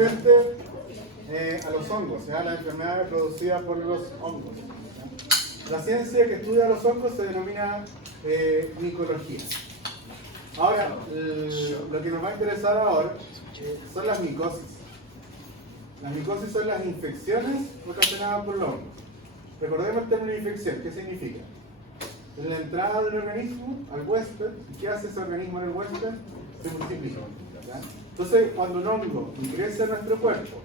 simplemente a los hongos, ¿ya? Las enfermedades producidas por los hongos. ¿Ya? La ciencia que estudia los hongos se denomina micología. Ahora, lo que nos va a interesar ahora son las micosis. Las micosis son las infecciones ocasionadas por los hongos. Recordemos el término infección, ¿qué significa? En la entrada del organismo al huésped, ¿qué hace ese organismo en el huésped? Se multiplica. ¿Ya? Entonces, cuando un hongo ingrese a nuestro cuerpo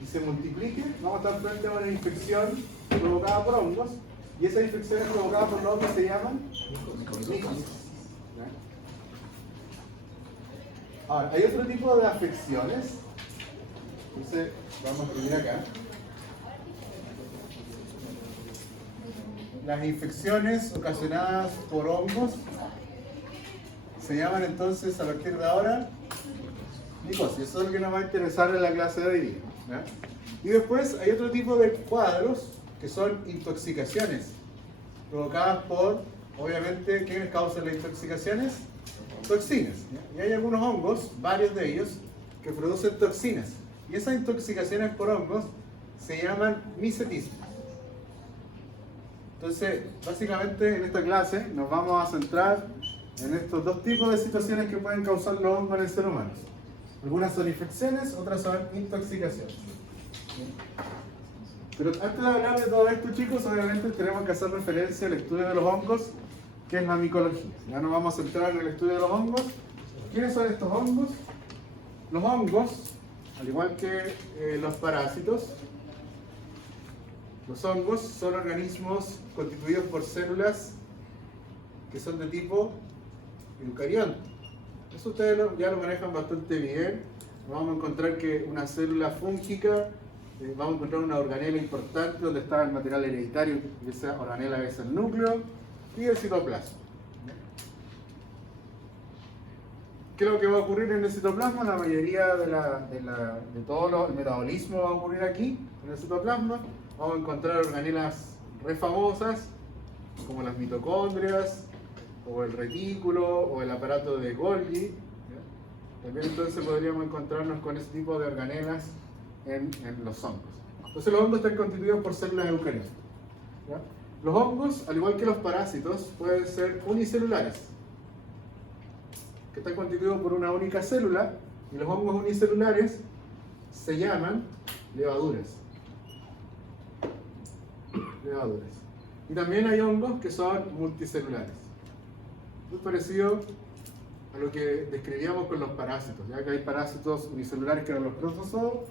y se multiplique, vamos a estar frente a una infección provocada por hongos, y esas infecciones provocadas por los hongos se llaman micosis. Ahora, hay otro tipo de afecciones. Entonces, vamos a escribir acá. Las infecciones ocasionadas por hongos se llaman entonces, a partir de ahora, micosis. Eso es lo que nos va a interesar en la clase de hoy día, ¿ya? Y después hay otro tipo de cuadros que son intoxicaciones provocadas por, obviamente, ¿quiénes causan las intoxicaciones? Toxinas, ¿ya? Y hay algunos hongos, varios de ellos, que producen toxinas. Y esas intoxicaciones por hongos se llaman micetismo. Entonces, básicamente en esta clase nos vamos a centrar en estos dos tipos de situaciones que pueden causar los hongos en el ser humano. Algunas son infecciones, otras son intoxicaciones. Pero antes de hablar de todo esto, chicos, obviamente tenemos que hacer referencia al estudio de los hongos, que es la micología. Ya nos vamos a centrar en el estudio de los hongos. ¿Quiénes son estos hongos? Los hongos, al igual que los parásitos, los hongos son organismos constituidos por células que son de tipo eucarionte. Eso ustedes ya lo manejan bastante bien. Vamos a encontrar que una célula fúngica, vamos a encontrar una organela importante donde está el material hereditario, y esa organela es el núcleo y el citoplasma. ¿Qué es lo que va a ocurrir en el citoplasma? La mayoría de todo el metabolismo va a ocurrir aquí, en el citoplasma. Vamos a encontrar organelas re famosas, como las mitocondrias, o el retículo, o el aparato de Golgi. ¿Ya? También entonces podríamos encontrarnos con ese tipo de organelas en los hongos. Entonces los hongos están constituidos por células eucariontes. ¿Ya? Los hongos, al igual que los parásitos, pueden ser unicelulares, que están constituidos por una única célula, y los hongos unicelulares se llaman levaduras. Y también hay hongos que son multicelulares. Muy parecido a lo que describíamos con los parásitos, ya que hay parásitos unicelulares que eran los protozoos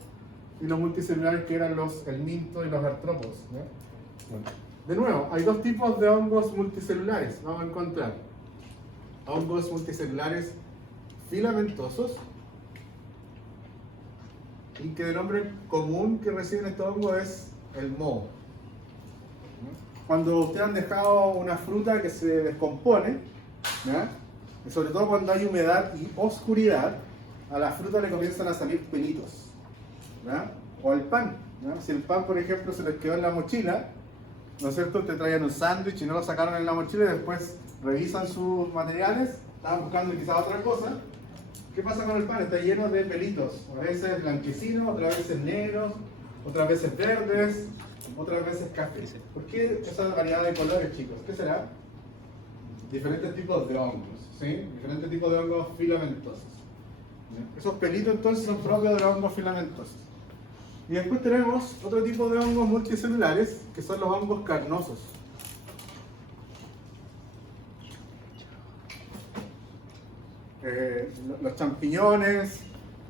y los multicelulares que eran el minto y los artrópodos. Bueno, de nuevo, hay dos tipos de hongos multicelulares. Vamos a encontrar hongos multicelulares filamentosos, y que el nombre común que reciben estos hongos es el moho. Cuando ustedes han dejado una fruta que se descompone, ¿ya? Y sobre todo cuando hay humedad y oscuridad, a la fruta le comienzan a salir pelitos, ¿ya? O al pan, ¿ya? Si el pan, por ejemplo, se les quedó en la mochila, ¿no es cierto? Te traían un sándwich y no lo sacaron en la mochila y después revisan sus materiales, estaban buscando quizás otra cosa. ¿Qué pasa con el pan? Está lleno de pelitos, a veces blanquecinos, otras veces negros, otras veces verdes, otras veces cafés. ¿Por qué esa variedad de colores, chicos? ¿Qué será? Diferentes tipos de hongos, ¿sí? Diferentes tipos de hongos filamentosos. ¿Sí? Esos pelitos entonces son propios de los hongos filamentosos. Y después tenemos otro tipo de hongos multicelulares, que son los hongos carnosos. Los champiñones,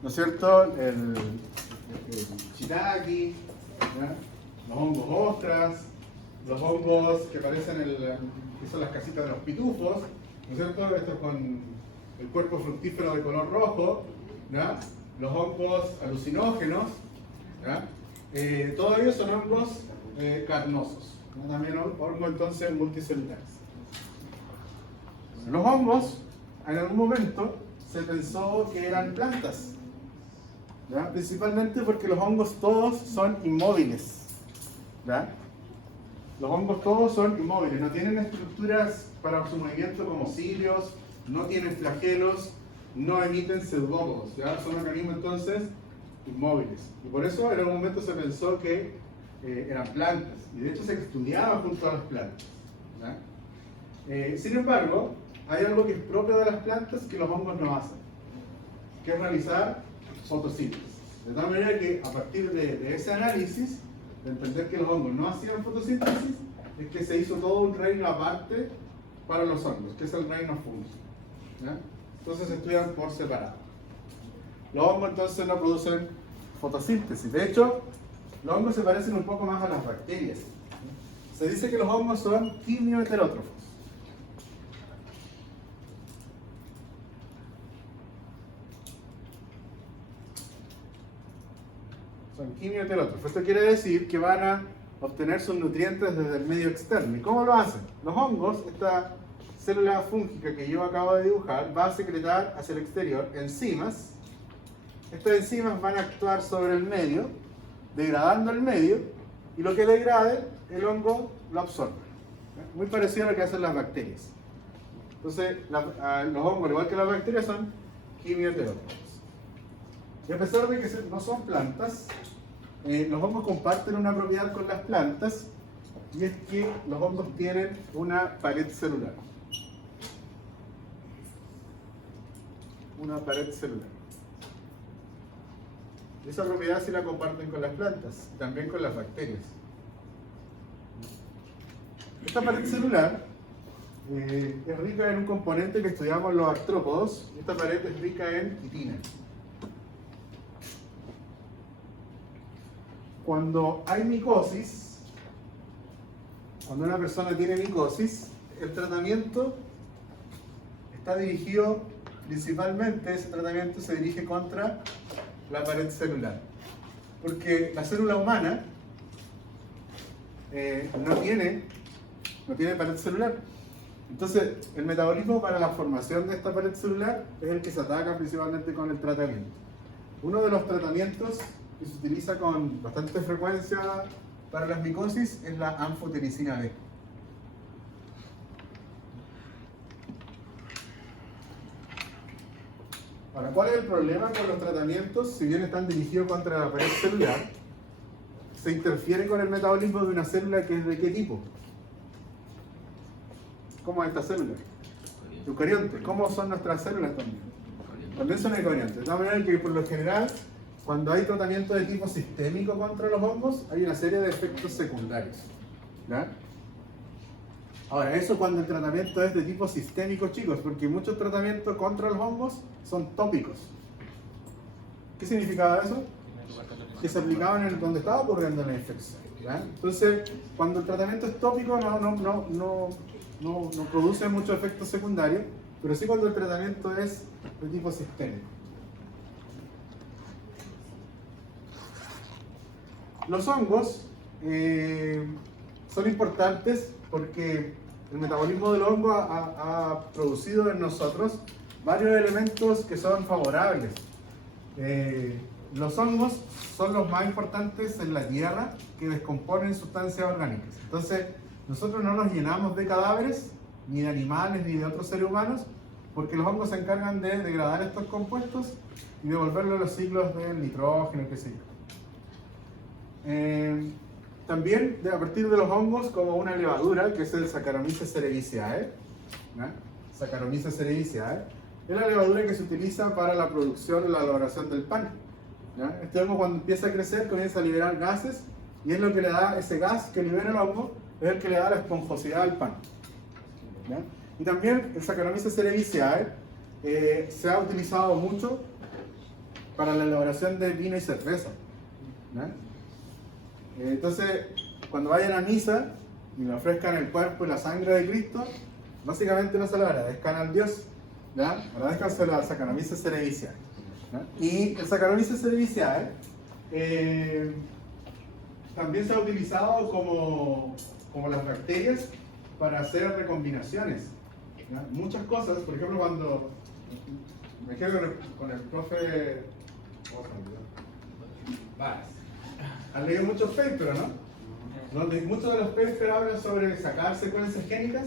¿no es cierto? El shiitake, ¿ya? Los hongos ostras, los hongos que parecen que son las casitas de los pitufos, ¿no es cierto? Estos con el cuerpo fructífero de color rojo, ¿ya? Los hongos alucinógenos, ¿ya? Todos ellos son hongos carnosos, ¿no? También hongos entonces multicelulares. Los hongos, en algún momento se pensó que eran plantas, ¿ya? Principalmente porque los hongos todos son inmóviles, ¿ya? Los hongos todos son inmóviles, no tienen estructuras para su movimiento como cilios, no tienen flagelos, no emiten pseudópodos, ¿ya? Son organismos entonces inmóviles. Y por eso en algún momento se pensó que eran plantas. Y de hecho se estudiaba junto a las plantas. Sin embargo, hay algo que es propio de las plantas que los hongos no hacen, que es realizar fotosíntesis. De tal manera que a partir de ese análisis, de entender que los hongos no hacían fotosíntesis, es que se hizo todo un reino aparte para los hongos, que es el reino fungi. Entonces se estudian por separado. Los hongos entonces no producen fotosíntesis. De hecho, los hongos se parecen un poco más a las bacterias. Se dice que los hongos son quimioheterótrofos. Son quimioheterótrofos. Esto quiere decir que van a obtener sus nutrientes desde el medio externo. ¿Y cómo lo hacen? Los hongos, esta célula fúngica que yo acabo de dibujar, va a secretar hacia el exterior enzimas. Estas enzimas van a actuar sobre el medio, degradando el medio, y lo que degrade, el hongo lo absorbe. Muy parecido a lo que hacen las bacterias. Entonces, los hongos, al igual que las bacterias, son quimioheterótrofos. Y a pesar de que no son plantas, los hongos comparten una propiedad con las plantas, y es que los hongos tienen una pared celular. Una pared celular. Esa propiedad sí la comparten con las plantas, y también con las bacterias. Esta pared celular es rica en un componente que estudiamos los artrópodos. Esta pared es rica en quitina. Cuando hay micosis, cuando una persona tiene micosis, el tratamiento está dirigido principalmente, ese tratamiento se dirige contra la pared celular. Porque la célula humana no tiene pared celular. Entonces, el metabolismo para la formación de esta pared celular es el que se ataca principalmente con el tratamiento. Uno de los tratamientos que se utiliza con bastante frecuencia para las micosis es la anfotericina B. Ahora, ¿cuál es el problema con los tratamientos? Si bien están dirigidos contra la pared celular, se interfiere con el metabolismo de una célula que es de qué tipo. ¿Cómo es esta célula? Eucarionte. ¿Cómo son nuestras células también? También son eucariontes. De tal manera que por lo general, cuando hay tratamiento de tipo sistémico contra los hongos, hay una serie de efectos secundarios. ¿Ya? Ahora, eso cuando el tratamiento es de tipo sistémico, chicos, porque muchos tratamientos contra los hongos son tópicos. ¿Qué significaba eso? Que se aplicaban en donde estaba ocurriendo la infección. ¿Ya? Entonces, cuando el tratamiento es tópico no produce muchos efectos secundarios, pero sí cuando el tratamiento es de tipo sistémico. Los hongos son importantes porque el metabolismo del hongo ha producido en nosotros varios elementos que son favorables. Los hongos son los más importantes en la tierra que descomponen sustancias orgánicas. Entonces, nosotros no nos llenamos de cadáveres, ni de animales, ni de otros seres humanos, porque los hongos se encargan de degradar estos compuestos y devolverlos a los ciclos del nitrógeno, qué sé yo. También a partir de los hongos, como una levadura, que es el Saccharomyces cerevisiae, Saccharomyces cerevisiae, es la levadura que se utiliza para la producción y la elaboración del pan. ¿Ya? Este hongo cuando empieza a crecer comienza a liberar gases, y es lo que le da, ese gas que libera el hongo, es el que le da la esponjosidad al pan. ¿Ya? Y también el Saccharomyces cerevisiae se ha utilizado mucho para la elaboración de vino y cerveza. ¿Ya? Entonces, cuando vayan a misa y le ofrezcan el cuerpo y la sangre de Cristo, básicamente no se lo agradezcan al Dios, ¿ya? Agradezcanselo al Saccharomyces cerevisiae. ¿Ya? Y el Saccharomyces cerevisiae también se ha utilizado como las bacterias para hacer recombinaciones. ¿Ya? Muchas cosas, por ejemplo, cuando me quedo con el profe Varas. Han leído muchos papers, ¿no? Donde muchos de los papers hablan sobre sacar secuencias génicas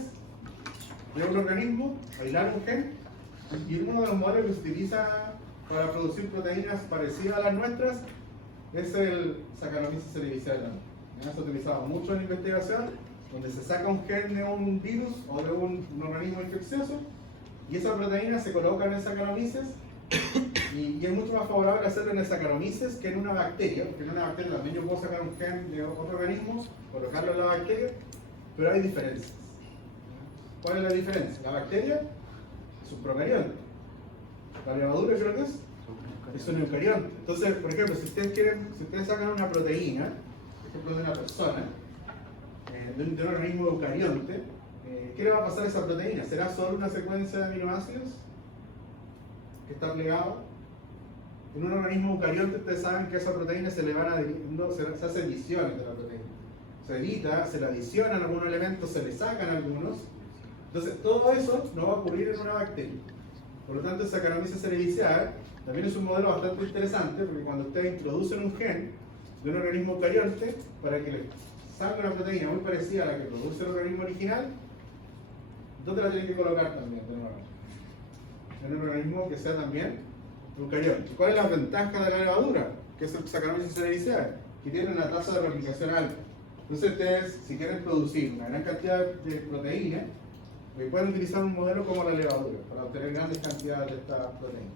de un organismo, aislar un gen, y uno de los modelos que se utiliza para producir proteínas parecidas a las nuestras es el Saccharomyces cerevisiae también. Se ha utilizado mucho en investigación, donde se saca un gen de un virus o de un organismo infeccioso y esa proteína se coloca en el Saccharomyces y es mucho más favorable hacerlo en el Saccharomyces que en una bacteria, porque en una bacteria también yo puedo sacar un gen de otro organismo, colocarlo en la bacteria, pero hay diferencias. ¿Cuál es la diferencia? La bacteria es un procarionte. La levadura, creo que es un eucarionte. Entonces, por ejemplo, si ustedes sacan una proteína, por ejemplo, de una persona, de un organismo eucarionte, ¿qué le va a pasar a esa proteína? ¿Será solo una secuencia de aminoácidos que está plegado? En un organismo eucarionte ustedes saben que a esa proteína se le van adhiriendo, se hacen ediciones de la proteína. Se edita, se le adicionan algunos elementos, se le sacan algunos. Entonces, todo eso no va a ocurrir en una bacteria. Por lo tanto, el Saccharomyces cerevisiae también es un modelo bastante interesante, porque cuando ustedes introducen un gen de un organismo eucarionte, para que le salga una proteína muy parecida a la que produce el organismo original, ¿dónde la tienen que colocar también? De nuevo, en un organismo que sea también eucarionte. ¿Cuál es la ventaja de la levadura? Que es el Saccharomyces cerevisiae, que tiene una tasa de replicación alta. Entonces ustedes, si quieren producir una gran cantidad de proteína, pueden utilizar un modelo como la levadura para obtener grandes cantidades de esta proteína.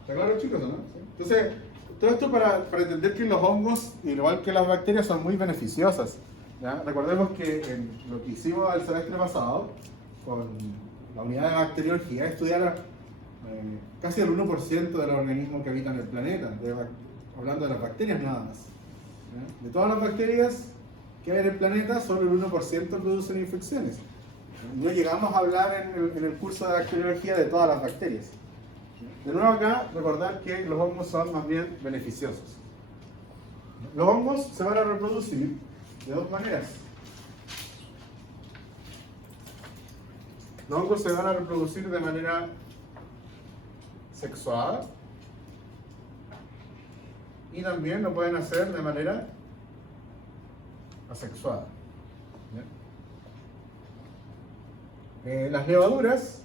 ¿Está claro, chicos, o no? Entonces, todo esto para entender que los hongos, igual que las bacterias, son muy beneficiosas. ¿Ya? Recordemos que en lo que hicimos el semestre pasado, con la unidad de bacteriología, estudiar casi el 1% de los organismos que habitan el planeta, hablando de las bacterias nada más. ¿Ya? De todas las bacterias que hay en el planeta, solo el 1% producen infecciones. No llegamos a hablar en el curso de bacteriología de todas las bacterias. De nuevo acá, recordar que los hongos son más bien beneficiosos. Los hongos se van a reproducir de dos maneras. Los hongos se van a reproducir de manera sexuada y también lo pueden hacer de manera asexuada. Las levaduras,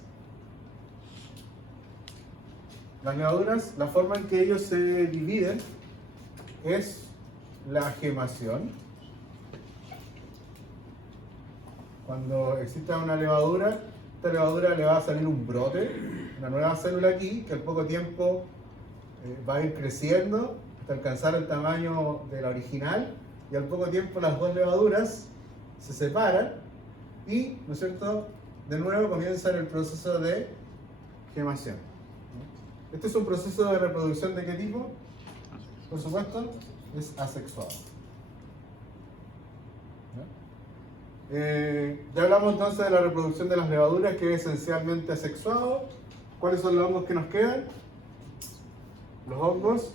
la forma en que ellos se dividen es la gemación. Cuando exista una levadura, esta levadura le va a salir un brote, una nueva célula aquí, que al poco tiempo va a ir creciendo hasta alcanzar el tamaño de la original, y al poco tiempo las dos levaduras se separan y, ¿no es cierto?, de nuevo comienza el proceso de gemación. Este es un proceso de reproducción ¿de qué tipo? Por supuesto, es asexuado. Ya hablamos entonces de la reproducción de las levaduras, que es esencialmente asexuado. ¿Cuáles son los hongos que nos quedan? Los hongos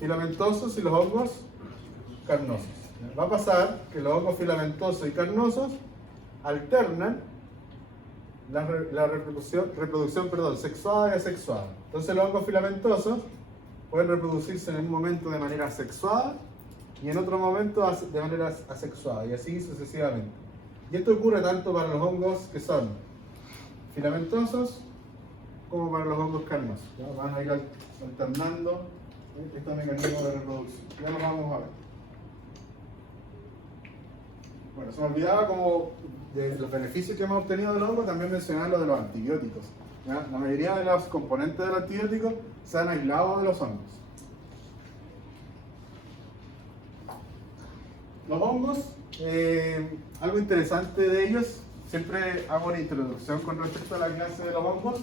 filamentosos y los hongos carnosos. Va a pasar que los hongos filamentosos y carnosos alternan la reproducción sexuada y asexuada. Entonces los hongos filamentosos pueden reproducirse en un momento de manera sexuada y en otro momento de manera asexuada, y así sucesivamente. Y esto ocurre tanto para los hongos que son filamentosos como para los hongos carnosos. ¿Ya? Van a ir alternando estos mecanismos de reproducción. Ya los vamos a ver. Bueno, se me olvidaba como de los beneficios que hemos obtenido del hongo, también mencionar lo de los antibióticos. ¿Ya? La mayoría de los componentes del antibiótico se han aislado de los hongos. Los hongos, algo interesante de ellos, siempre hago una introducción con respecto a la clase de los hongos.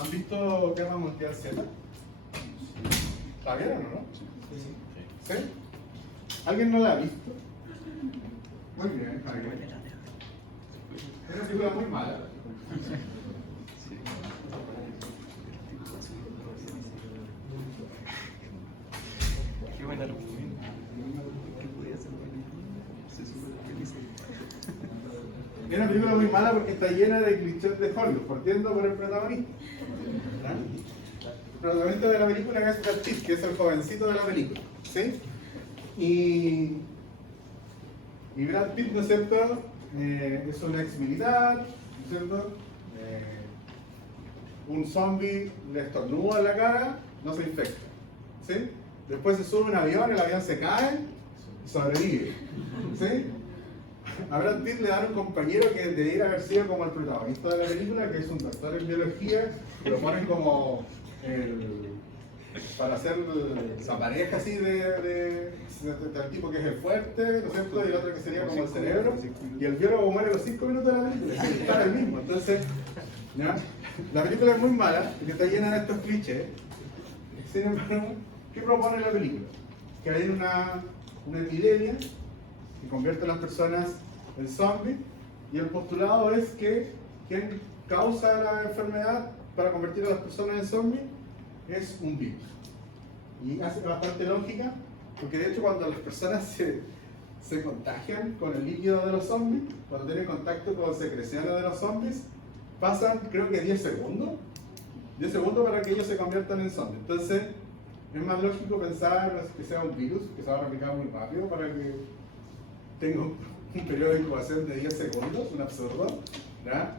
¿Han visto Guerra Mundial Z? ¿La vieron o no? ¿Sí? ¿Alguien no la ha visto? Muy bien, está bien. Es una película muy mala. Qué buena argumento. ¿Qué podía ser se súper feliz. Es una película muy mala porque está llena de clichés de Hollywood, partiendo por el protagonista. El protagonista de la película es Brad Pitt, que es el jovencito de la película. ¿Sí? Y Brad Pitt, ¿no es cierto? Es un ex militar, ¿no es cierto? Un zombie le estornuda en la cara, no se infecta, ¿sí? Después se sube un avión, el avión se cae y sobrevive, ¿sí? A Brad Pitt le dan un compañero que debería haber sido como el protagonista de la película, que es un doctor en biología, y lo ponen como para hacer la pareja así del tipo que es el fuerte, ¿no es cierto? Y el otro que sería como el cerebro, y el biólogo muere a los 5 minutos de la película, y está el mismo. Entonces, ¿ya? La película es muy mala, porque está llena de estos clichés. Sin embargo, ¿qué propone la película? Que hay una epidemia que convierte a las personas en zombies, y el postulado es que quien causa la enfermedad para convertir a las personas en zombies es un virus. Y hace bastante lógica, porque de hecho cuando las personas se contagian con el líquido de los zombies, cuando tienen contacto con secreciones de los zombies, pasan creo que 10 segundos. 10 segundos para que ellos se conviertan en zombies. Entonces, es más lógico pensar que sea un virus que se va a replicar muy rápido para que tenga un periodo de incubación de 10 segundos, un absurdo, ¿verdad?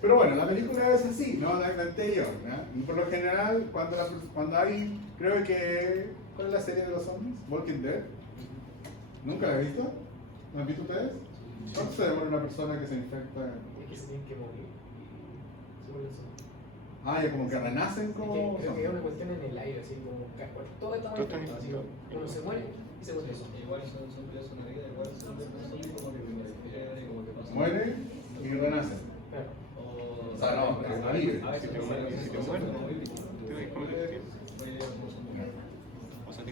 Pero bueno, la película es así, ¿no? La anterior, ¿verdad? Y por lo general, cuando hay, creo que, ¿cuál es la serie de los zombies? Walking Dead. ¿Nunca la he visto? ¿La han visto ustedes? ¿Cuánto se demora una persona que se infecta? Es que se tienen que morir y se vuelven zombies. Ah, ya como que renacen como... Creo que es una cuestión en el aire, así como todo está infectado, así como uno se muere y se vuelve zombie. Igual son zombies una vida, igual son zombies como que pasa. Muere y renace. Claro. O sea, no, pero vive. A veces Si te mueres, ¿cómo te decís? O sea,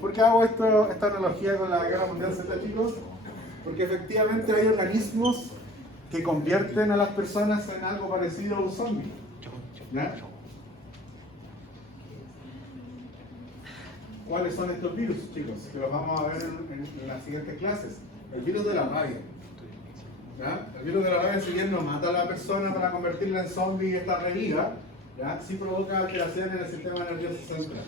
¿Por qué hago esta analogía con la Guerra Mundial Z, chicos? Porque efectivamente hay organismos que convierten a las personas en algo parecido a un zombie. ¿Ya? ¿Cuáles son estos virus, chicos? Que los vamos a ver en las siguientes clases. El virus de la rabia. ¿Ya? El virus de la rabia, si bien no mata a la persona para convertirla en zombie y está reviva, ¿ya? Sí provoca alteraciones en el sistema nervioso central.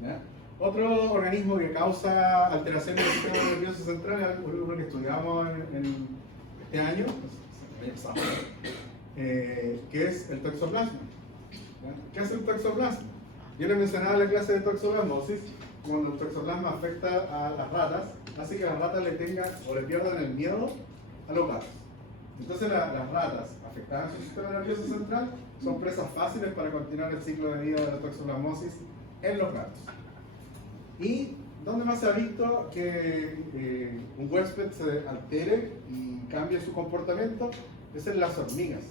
¿Ya? Otro organismo que causa alteraciones en el sistema nervioso central es algo que estudiamos en este año, que es el toxoplasma. ¿Ya? ¿Qué hace el toxoplasma? Yo les mencionaba en la clase de toxoplasmosis, cuando el toxoplasma afecta a las ratas, hace que las ratas le tengan o le pierdan el miedo a los gatos. Entonces las ratas afectadas en su sistema nervioso central son presas fáciles para continuar el ciclo de vida de la toxoplasmosis en los gatos. ¿Y dónde más se ha visto que un huésped se altere y cambie su comportamiento? Es en las hormigas.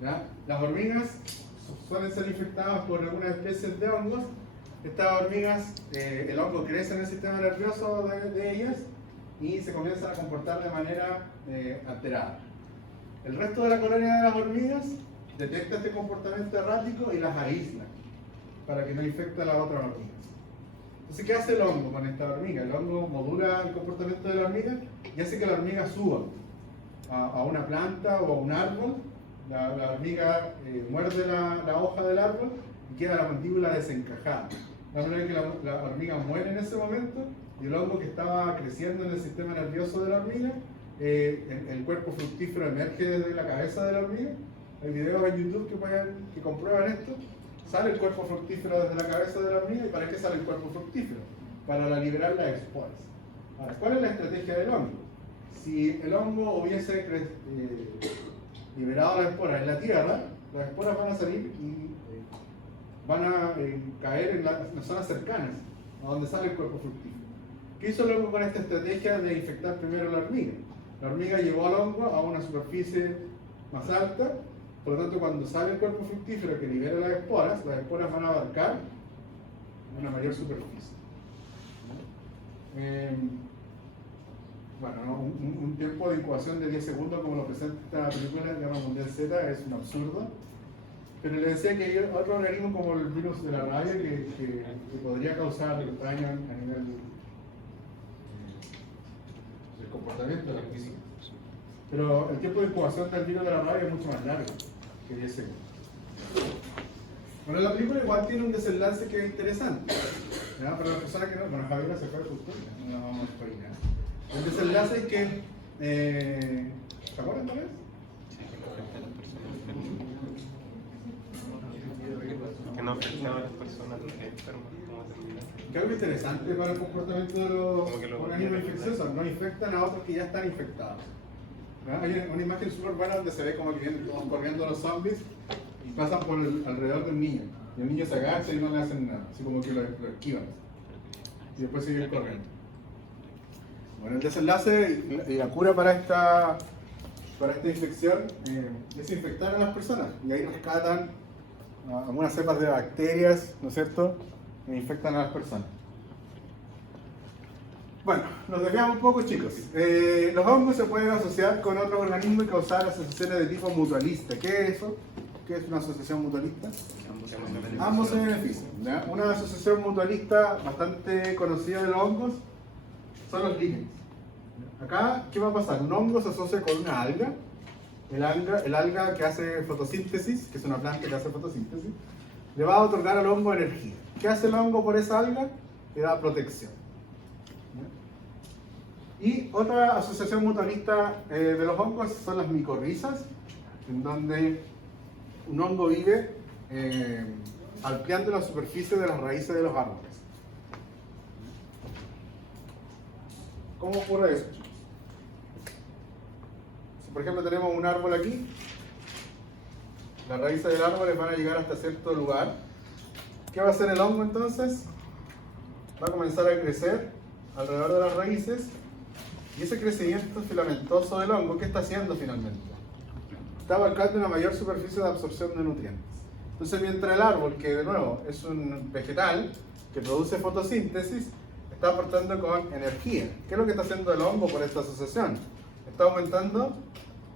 ¿Ya? Las hormigas suelen ser infectadas por algunas especies de hongos. Estas hormigas, el hongo crece en el sistema nervioso de ellas y se comienzan a comportar de manera alterada. El resto de la colonia de las hormigas detecta este comportamiento errático y las aísla para que no infecte a las otras hormigas. Entonces, ¿qué hace el hongo con esta hormiga? El hongo modula el comportamiento de la hormiga y hace que la hormiga suba a una planta o a un árbol. La hormiga muerde la hoja del árbol y queda la mandíbula desencajada. De manera que la hormiga muere en ese momento y el hongo que estaba creciendo en el sistema nervioso de la hormiga, el cuerpo fructífero emerge desde la cabeza de la hormiga. Hay videos en YouTube que comprueban esto. Sale el cuerpo fructífero desde la cabeza de la hormiga. ¿Y para qué sale el cuerpo fructífero? Para liberar las esporas. Ahora, ¿cuál es la estrategia del hongo? Si el hongo hubiese liberado las esporas en la tierra, las esporas van a salir y van a caer en las zonas cercanas a donde sale el cuerpo fructífero. ¿Qué hizo el hongo con esta estrategia de infectar primero a la hormiga? La hormiga llevó al hongo a una superficie más alta. Por lo tanto, cuando sale el cuerpo fructífero que libera las esporas van a abarcar una mayor superficie. Bueno, un tiempo de incubación de 10 segundos como lo presenta la película Guerra Mundial Z es un absurdo. Pero le decía que hay otro organismo como el virus de la rabia que podría causar daño a nivel del comportamiento de la física. Pero el tiempo de incubación del virus de la rabia es mucho más largo que 10 segundos. Bueno, la película igual tiene un desenlace que es interesante. ¿Ya? Para las personas que no... Bueno, Javier se fue justo, no la vamos a spoilear. El desenlace es que... ¿se acuerdan tal vez? Que no afectaba a las personas enfermas, ¿cómo termina? Que algo interesante para el comportamiento de los Como que los organismos infecciosos, no infectan a otros que ya están infectados. ¿No? Hay una imagen súper buena donde se ve como que vienen todos corriendo los zombies y pasan por alrededor de un niño. Y el niño se agacha y no le hacen nada, así como que lo esquivan. Y después siguen corriendo. Bueno, el desenlace y la cura para esta infección es infectar a las personas. Y ahí rescatan algunas cepas de bacterias, ¿no es cierto?, que infectan a las personas. Bueno, nos desviamos un poco, chicos. Los hongos se pueden asociar con otros organismos y causar asociaciones de tipo mutualista. ¿Qué es eso? ¿Qué es una asociación mutualista? Ambos se benefician. ¿Ya? Una asociación mutualista bastante conocida de los hongos son los líquenes. Acá, ¿qué va a pasar? Un hongo se asocia con una alga. El alga que hace fotosíntesis, que es una planta que hace fotosíntesis, le va a otorgar al hongo energía. ¿Qué hace el hongo por esa alga? Le da protección. Y otra asociación mutualista de los hongos son las micorrizas, en donde un hongo vive ampliando la superficie de las raíces de los árboles. ¿Cómo ocurre eso? Si por ejemplo tenemos un árbol aquí, las raíces del árbol van a llegar hasta cierto lugar. ¿Qué va a hacer el hongo entonces? Va a comenzar a crecer alrededor de las raíces. Y ese crecimiento filamentoso del hongo, ¿qué está haciendo finalmente? Está abarcando una mayor superficie de absorción de nutrientes. Entonces, mientras el árbol, que de nuevo es un vegetal que produce fotosíntesis, está aportando con energía. ¿Qué es lo que está haciendo el hongo por esta asociación? Está aumentando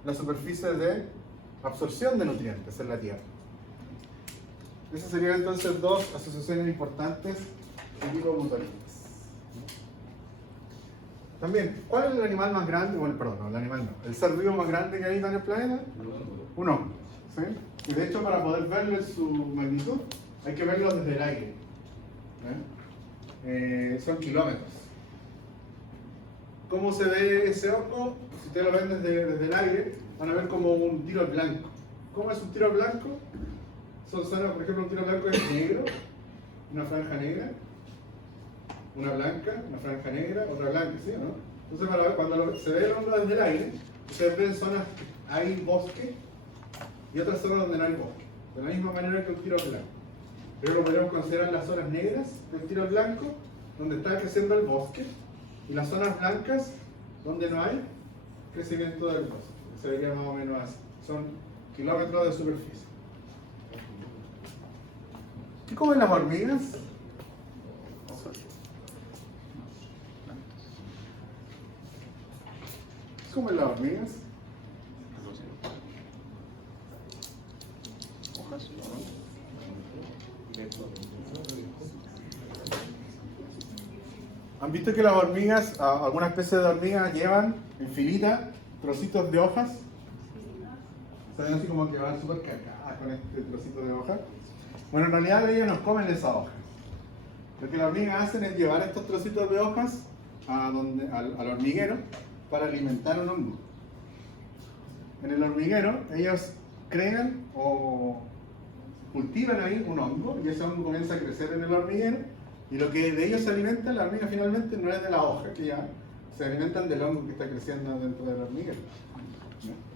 la superficie de absorción de nutrientes en la tierra. Esas serían entonces dos asociaciones importantes de tipo mutualistas. También, ¿cuál es el animal más grande? Bueno, perdón, no, el animal no. ¿El ser vivo más grande que habita en el planeta? Un hongo. ¿Sí? Y de hecho, para poder verlo en su magnitud, hay que verlo desde el aire. Son kilómetros. ¿Cómo se ve ese hongo? Si ustedes lo ven desde el aire, van a ver como un tiro al blanco. ¿Cómo es un tiro al blanco? Son zonas, por ejemplo, un tiro al blanco es negro, una franja negra, una blanca, una franja negra, otra blanca, ¿sí o no? Entonces, cuando se ve el hongo desde el aire, ustedes ven zonas, hay bosque y otras zonas donde no hay bosque. De la misma manera que un tiro blanco. Pero lo podríamos considerar las zonas negras del tiro blanco, donde está creciendo el bosque, y las zonas blancas, donde no hay crecimiento del bosque. Se vería más o menos así. Son kilómetros de superficie. ¿Qué comen las hormigas? ¿Qué comen las hormigas? Hojas. ¿Han visto que las hormigas, algunas especies de hormigas llevan en filita trocitos de hojas? Se ven así como que van súper cagadas con este trocito de hoja. Bueno, en realidad ellos no comen esa hoja. Lo que las hormigas hacen es llevar estos trocitos de hojas al hormiguero para alimentar un hongo. En el hormiguero ellos crean o cultivan ahí un hongo y ese hongo comienza a crecer en el hormiguero y lo que de ellos se alimenta la hormiga finalmente no es de la hoja, que ya se alimentan del hongo que está creciendo dentro del hormiguero. ¿No?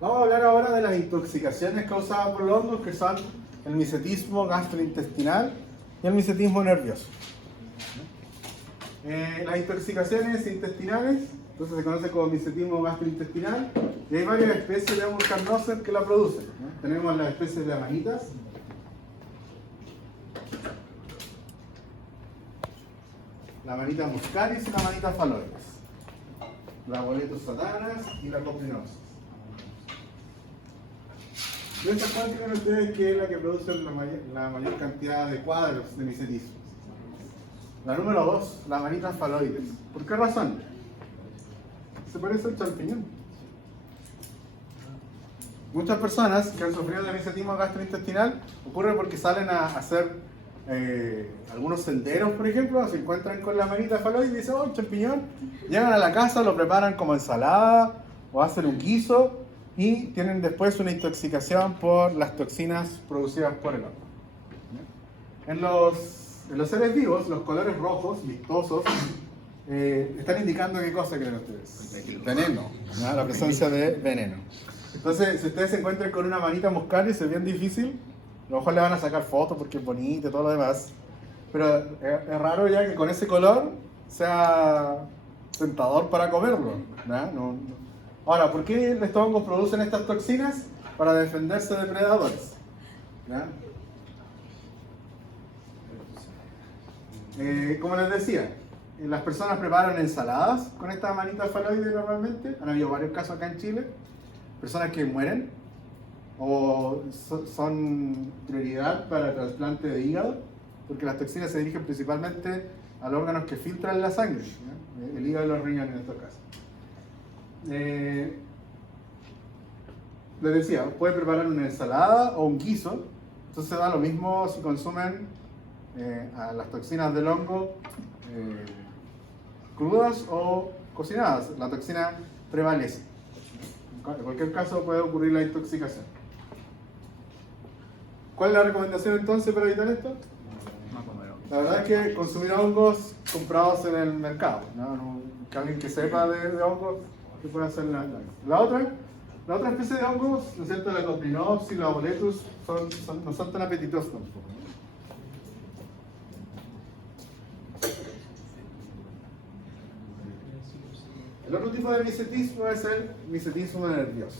Vamos a hablar ahora de las intoxicaciones causadas por los hongos, que son el micetismo gastrointestinal y el micetismo nervioso. Las intoxicaciones intestinales, entonces se conoce como micetismo gastrointestinal, y hay varias especies de hongos carnosos que la producen. Tenemos las especies de amanitas, la amanita muscaris y la amanita phalloides, la boletus satanas y la coprinosis. De estas cuatro tienen ustedes que es la que produce la mayor cantidad de cuadros de micetismo. La número 2, la amanita phalloides. ¿Por qué razón? Se parece al champiñón. muchas personas que han sufrido de mesenterismo gastrointestinal ocurre porque salen a hacer algunos senderos, por ejemplo, se encuentran con la manita faloide y dicen, oh, champiñón, llegan a la casa, lo preparan como ensalada o hacen un guiso y tienen después una intoxicación por las toxinas producidas por el hongo. En los seres vivos, los colores rojos, vistosos, están indicando qué cosa creen ustedes. Veneno, ¿no? La presencia de veneno. Entonces, si ustedes se encuentran con una manita muscal y se ve bien difícil, a lo mejor le van a sacar fotos porque es bonito y todo lo demás. Pero es raro ya que con ese color sea tentador para comerlo, ¿no? Ahora, ¿por qué estos hongos producen estas toxinas? Para defenderse de predadores, ¿no? Como les decía, las personas preparan ensaladas con esta manita faloide normalmente. Han habido varios casos acá en Chile. Personas que mueren o son prioridad para el trasplante de hígado, porque las toxinas se dirigen principalmente a los órganos que filtran la sangre, ¿no? El hígado y los riñones en estos casos. Les decía, pueden preparar una ensalada o un guiso, entonces da lo mismo si consumen a las toxinas del hongo crudas o cocinadas, la toxina prevalece. En cualquier caso puede ocurrir la intoxicación. ¿Cuál es la recomendación entonces para evitar esto? La verdad es que consumir hongos comprados en el mercado, ¿no? Que alguien que sepa de hongos que pueda hacer la otra especie de hongos, ¿no es cierto? La Coprinopsis, la Boletus, no son tan apetitosos tampoco. El otro tipo de misetismo es el misetismo nervioso.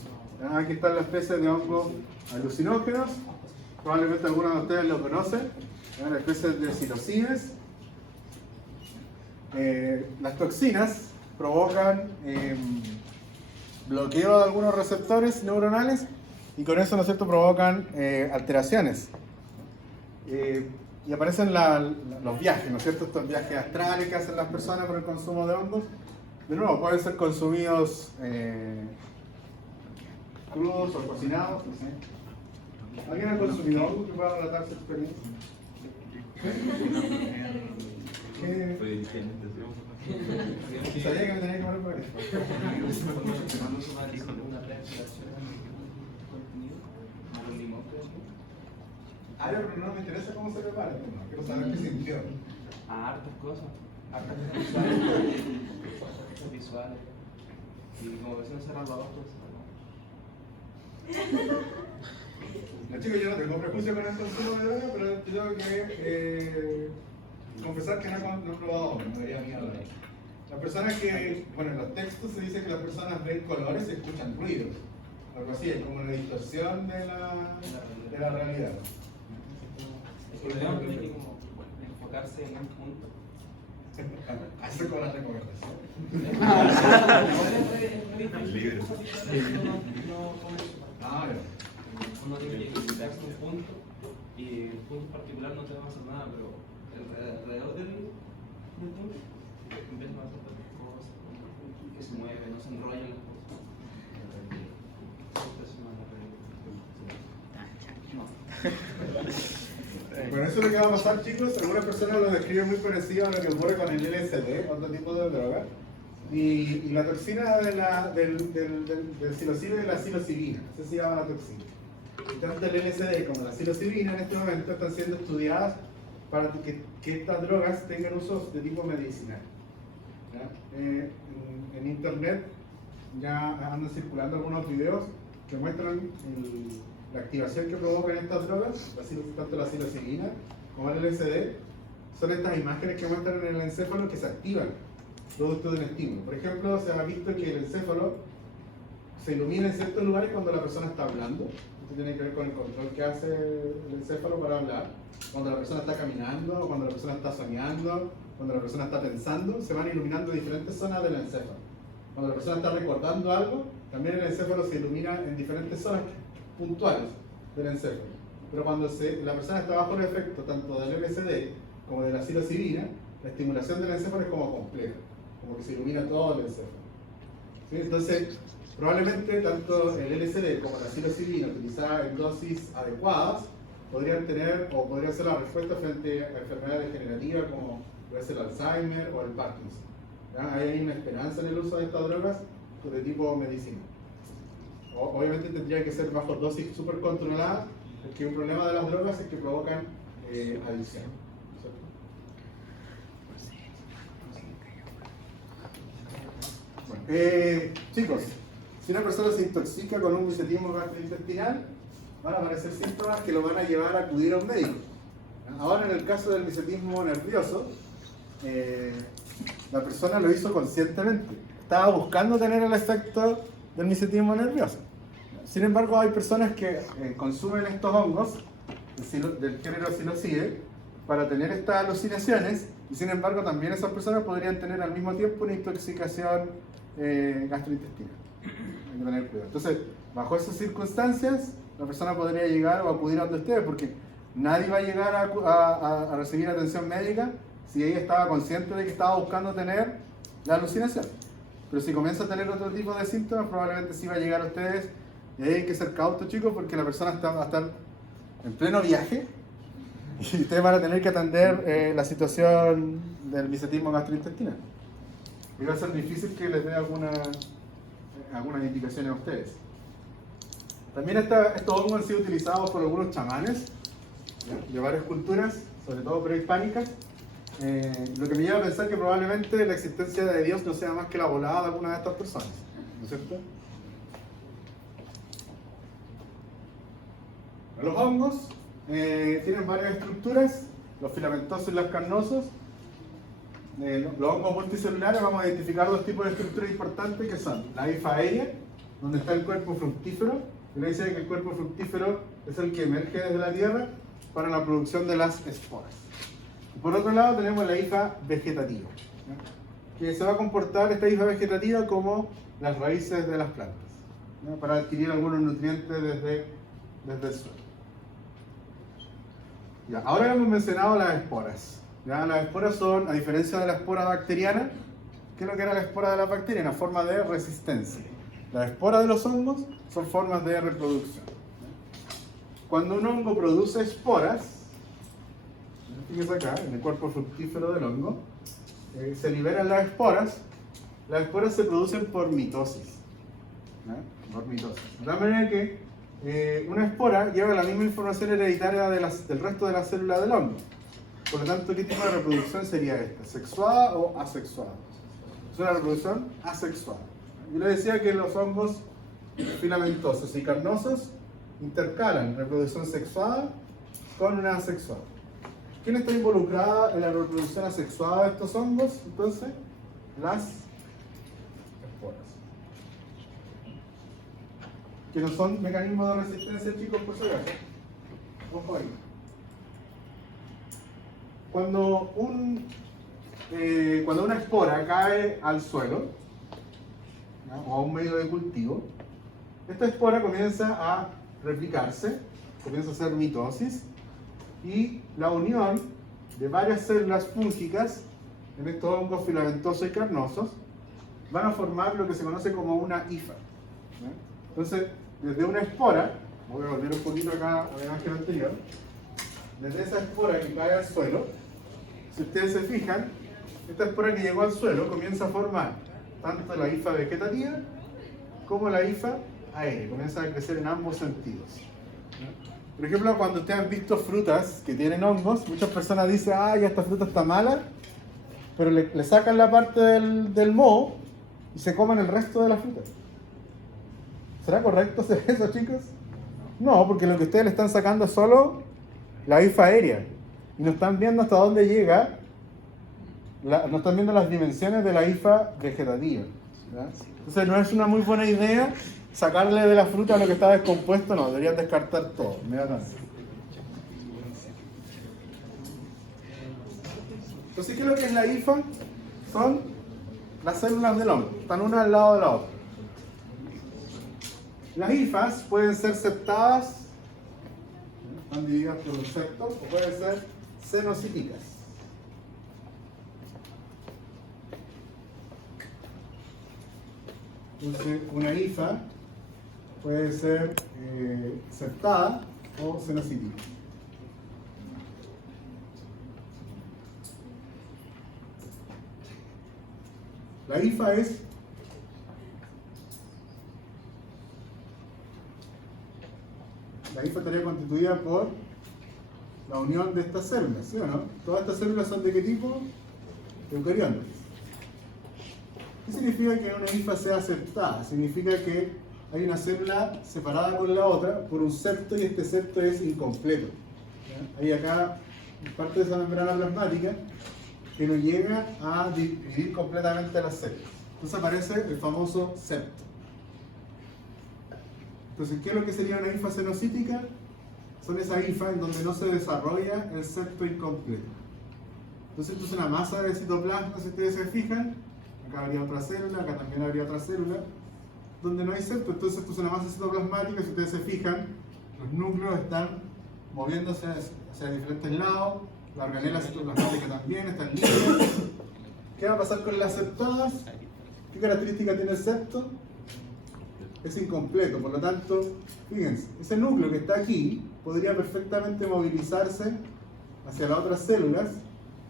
Aquí están las especies de hongos alucinógenos. Probablemente algunos de ustedes lo conocen. Las especies de psilocibes. Las toxinas provocan bloqueo de algunos receptores neuronales y con eso, ¿no es cierto?, provocan alteraciones. Y aparecen los viajes, ¿no es cierto?, estos viajes astrales que hacen las personas por el consumo de hongos. De nuevo, pueden ser consumidos crudos o cocinados, no sé. ¿Alguien ha consumido hongo que pueda relatar su experiencia? ¿Qué? Sabía que me tenía que poner por eso. Pero no me interesa cómo se prepara, no quiero saber qué sintió. Hartas cosas visuales. Y como que se cerran los ojos. No, chicos, yo no tengo prejuicio con el consumo de droga, pero tengo que confesar que no he probado, me daría miedo. Las personas que, bueno, en los textos se dice que las personas ven colores y escuchan ruidos. Algo así, es como una distorsión de la realidad. El problema es que como enfocarse en un punto. Hace con la recomendación. Uno tiene que limitarse a un punto y el punto particular no te va a hacer nada, pero alrededor del punto empiezan a hacer otras cosas que se mueven, no se enrollan las cosas. Bueno, eso es lo que va a pasar, chicos. Algunas personas lo describen muy parecido a lo que ocurre con el LSD, otro tipo de droga. Y la toxina del psilocibe es la psilocibina, así se llama la toxina. Y tanto el LSD como la psilocibina en este momento están siendo estudiadas para que estas drogas tengan usos de tipo medicinal. En internet ya andan circulando algunos videos que muestran la activación que provocan estas drogas, tanto la psilocibina como el LSD. Son estas imágenes que muestran en el encéfalo que se activan producto de un estímulo. Por ejemplo, se ha visto que el encéfalo se ilumina en ciertos lugares cuando la persona está hablando. Esto tiene que ver con el control que hace el encéfalo para hablar. Cuando la persona está caminando, cuando la persona está soñando, cuando la persona está pensando, se van iluminando diferentes zonas del encéfalo. Cuando la persona está recordando algo, también el encéfalo se ilumina en diferentes zonas puntuales del encéfalo. Pero cuando la persona está bajo el efecto tanto del LSD como de la psilocibina, la estimulación del encéfalo es como compleja, como que se ilumina todo el encéfalo. ¿Sí? Entonces, probablemente tanto el LSD como la psilocibina utilizadas en dosis adecuadas podrían tener o podrían ser la respuesta frente a enfermedades degenerativas como puede ser el Alzheimer o el Parkinson. ¿Ya? Hay una esperanza en el uso de estas drogas de tipo medicina. Obviamente tendría que ser bajo dosis súper controladas, porque un problema de las drogas es que provocan adicción. ¿Cierto? Bueno, chicos, si una persona se intoxica con un misetismo gastrointestinal, van a aparecer síntomas que lo van a llevar a acudir a un médico. Ahora, en el caso del misetismo nervioso, la persona lo hizo conscientemente. Estaba buscando tener el efecto del misetismo nervioso. Sin embargo, hay personas que consumen estos hongos del género psilocibe para tener estas alucinaciones, y sin embargo también esas personas podrían tener al mismo tiempo una intoxicación gastrointestinal. Hay que tener cuidado. Entonces, bajo esas circunstancias, la persona podría llegar o acudir a donde ustedes, porque nadie va a llegar a recibir atención médica si ella estaba consciente de que estaba buscando tener la alucinación. Pero si comienza a tener otro tipo de síntomas, probablemente sí va a llegar a ustedes. Y ahí hay que ser cautos, chicos, porque la persona va a estar en pleno viaje y ustedes van a tener que atender la situación del misetismo gastrointestinal. Y va a ser difícil que les dé algunas indicaciones a ustedes. También estos hongos han sido utilizados por algunos chamanes, ¿ya?, de varias culturas, sobre todo prehispánicas. Lo que me lleva a pensar que probablemente la existencia de Dios no sea más que la volada de alguna de estas personas, ¿no es cierto? Los hongos tienen varias estructuras, los filamentosos y los carnosos. Los hongos multicelulares vamos a identificar dos tipos de estructuras importantes que son la hifa aérea, donde está el cuerpo fructífero. Y le dice que el cuerpo fructífero es el que emerge desde la tierra para la producción de las esporas. Y por otro lado tenemos la hifa vegetativa, ¿ya?, que se va a comportar esta hifa vegetativa como las raíces de las plantas, ¿ya?, para adquirir algunos nutrientes desde el suelo. Ya, ahora hemos mencionado las esporas. ¿Ya? Las esporas son, a diferencia de la espora bacteriana, ¿qué es lo que era la espora de la bacteria? Una forma de resistencia. Las esporas de los hongos son formas de reproducción. Cuando un hongo produce esporas, fíjense acá, en el cuerpo fructífero del hongo, se liberan las esporas se producen por mitosis. ¿Ya? Por mitosis. De tal manera que una espora lleva la misma información hereditaria del resto de las células del hongo. Por lo tanto, ¿qué tipo de reproducción sería esta? ¿Sexuada o asexuada? Es una reproducción asexuada. Yo les decía que los hongos filamentosos y carnosos intercalan reproducción sexuada con una asexuada. ¿Quién está involucrada en la reproducción asexuada de estos hongos? Entonces, las esporas. Que no son mecanismos de resistencia, chicos, por si acaso. Ojo ahí. Cuando una espora cae al suelo, ¿ya?, o a un medio de cultivo, esta espora comienza a replicarse, comienza a hacer mitosis, y la unión de varias células fúngicas en estos hongos filamentosos y carnosos van a formar lo que se conoce como una hifa, ¿ya? Entonces, desde una espora, voy a volver un poquito acá a la imagen anterior, desde esa espora que cae al suelo, si ustedes se fijan, esta espora que llegó al suelo comienza a formar tanto la hifa vegetativa como la hifa aérea, comienza a crecer en ambos sentidos. Por ejemplo, cuando ustedes han visto frutas que tienen hongos, muchas personas dicen, ya esta fruta está mala, pero le sacan la parte del moho y se comen el resto de la fruta. ¿Será correcto hacer eso, chicos? No, porque lo que ustedes le están sacando es solo la hifa aérea. Y no están viendo hasta dónde llega, no están viendo las dimensiones de la hifa vegetativa, ¿ya? Entonces no es una muy buena idea sacarle de la fruta lo que está descompuesto, no, deberían descartar todo inmediatamente. Entonces, ¿qué es lo que es la hifa? Son las células del hongo, están una al lado de la otra. Las hifas pueden ser septadas, están divididas por los septos, o pueden ser cenocíticas. Entonces, una IFA puede ser septada o cenocítica. La IFA estaría constituida por la unión de estas células, ¿sí o no? Todas estas células son ¿de qué tipo? Eucariontes. ¿Qué significa que una IFA sea septada? Significa que hay una célula separada con la otra por un septo y este septo es incompleto. ¿Ya? Hay acá parte de esa membrana plasmática que no llega a dividir completamente las células. Entonces aparece el famoso septo. Entonces, ¿qué es lo que sería una IFA cenocítica? Son esas IFA en donde no se desarrolla el septo incompleto. Entonces, esto es una masa de citoplasma, si ustedes se fijan. Acá habría otra célula, acá también habría otra célula, donde no hay septo. Entonces, esto es una masa citoplasmática, si ustedes se fijan, los núcleos están moviéndose hacia diferentes lados, la organela citoplasmática también, están libres. ¿Qué va a pasar con las septadas? ¿Qué característica tiene el septo? Es incompleto, por lo tanto, fíjense, ese núcleo que está aquí podría perfectamente movilizarse hacia las otras células.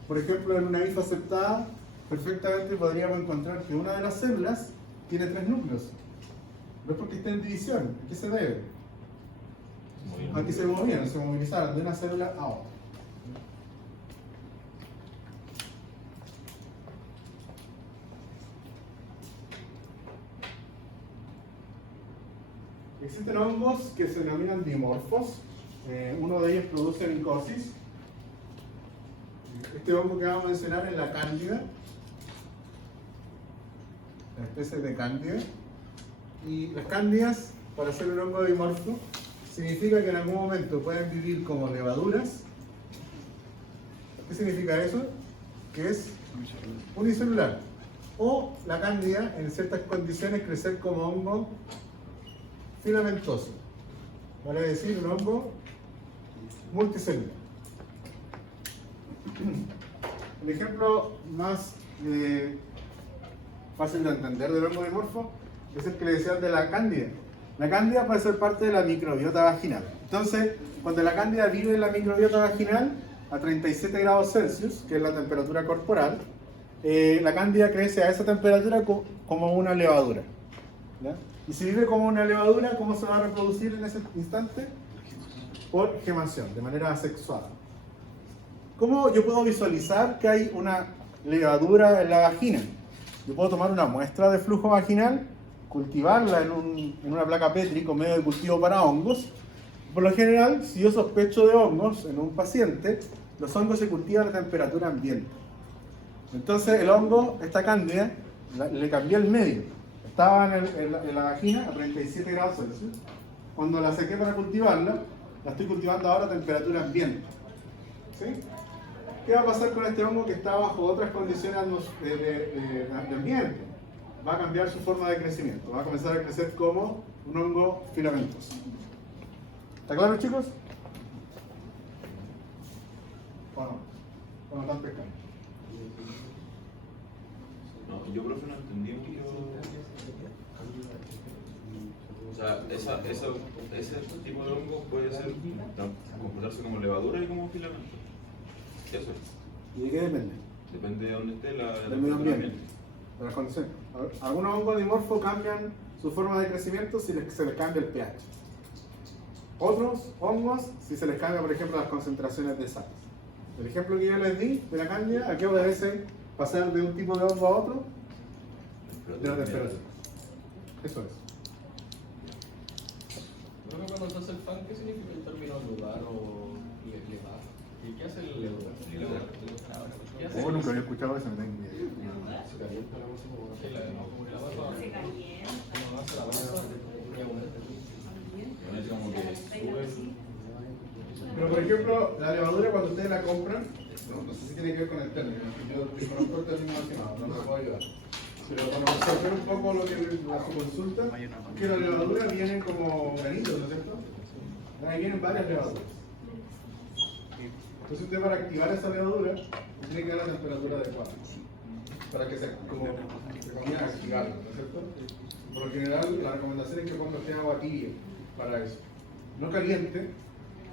Por ejemplo, en una IFA septada, perfectamente podríamos encontrar que una de las células tiene 3 núcleos. No es porque esté en división, ¿a qué se debe? A que se movilizaron de una célula a otra. Existen hongos que se denominan dimorfos. Uno de ellos produce micosis. Este hongo que vamos a mencionar es la cándida, la especie de cándida. Y las cándidas, para ser un hongo dimorfo, significa que en algún momento pueden vivir como levaduras. ¿Qué significa eso? Que es unicelular. O la cándida, en ciertas condiciones, crecer como hongo filamentoso, vale decir un hongo multicelular. El ejemplo más fácil de entender del hongo dimorfo es el que le decían de la cándida. La cándida puede ser parte de la microbiota vaginal. Entonces, cuando la cándida vive en la microbiota vaginal a 37 grados Celsius, que es la temperatura corporal, la cándida crece a esa temperatura como una levadura, ¿ya? Y si vive como una levadura, ¿cómo se va a reproducir en ese instante? Por gemación, de manera asexuada. ¿Cómo yo puedo visualizar que hay una levadura en la vagina? Yo puedo tomar una muestra de flujo vaginal, cultivarla en una placa Petri con medio de cultivo para hongos. Por lo general, si yo sospecho de hongos en un paciente, los hongos se cultivan a temperatura ambiente. Entonces el hongo, esta cándida, le cambié el medio. Estaba en la vagina a 37 grados Celsius. Cuando la sequé para cultivarla, la estoy cultivando ahora a temperatura ambiente. ¿Sí? ¿Qué va a pasar con este hongo que está bajo otras condiciones de ambiente? Va a cambiar su forma de crecimiento. Va a comenzar a crecer como un hongo filamentoso. ¿Está claro, chicos? ¿O no? ¿O no están pescando? No, yo, profe, no entendí mucho. O sea, ese tipo de hongo puede ser comportarse como levadura y como filamento. Eso es. ¿Y de qué depende? Depende de dónde esté del medio ambiente, de las condiciones. Algunos hongos dimorfos cambian su forma de crecimiento si se les cambia el pH. Otros hongos si se les cambia, por ejemplo, las concentraciones de sales. El ejemplo que yo les di de la cándida, ¿a qué obedece pasar de un tipo de hongo a otro? De la temperatura. Eso es. Creo que cuando se hace el pan, ¿qué significa el término lugar o levar? ¿Y qué hace el levar? ¿Qué hace? Nunca había escuchado eso, no tengo ni idea. Se calienta la cosa como que la papa. Se calienta. Como hace la papa. Como que sube. Pero por ejemplo, la levadura cuando ustedes la compran, no sé si tiene que ver con el término, yo conozco el término relacionado, no me puedo ayudar. Pero para conocer un poco lo que la consulta, que la levadura vienen como granitos, ¿no es cierto? Ahí vienen varias levaduras. Entonces usted para activar esa levadura tiene que dar la temperatura adecuada para que se comience a activarla, ¿no es cierto? Por lo general, la recomendación es que ponga usted agua tibia para eso. No caliente,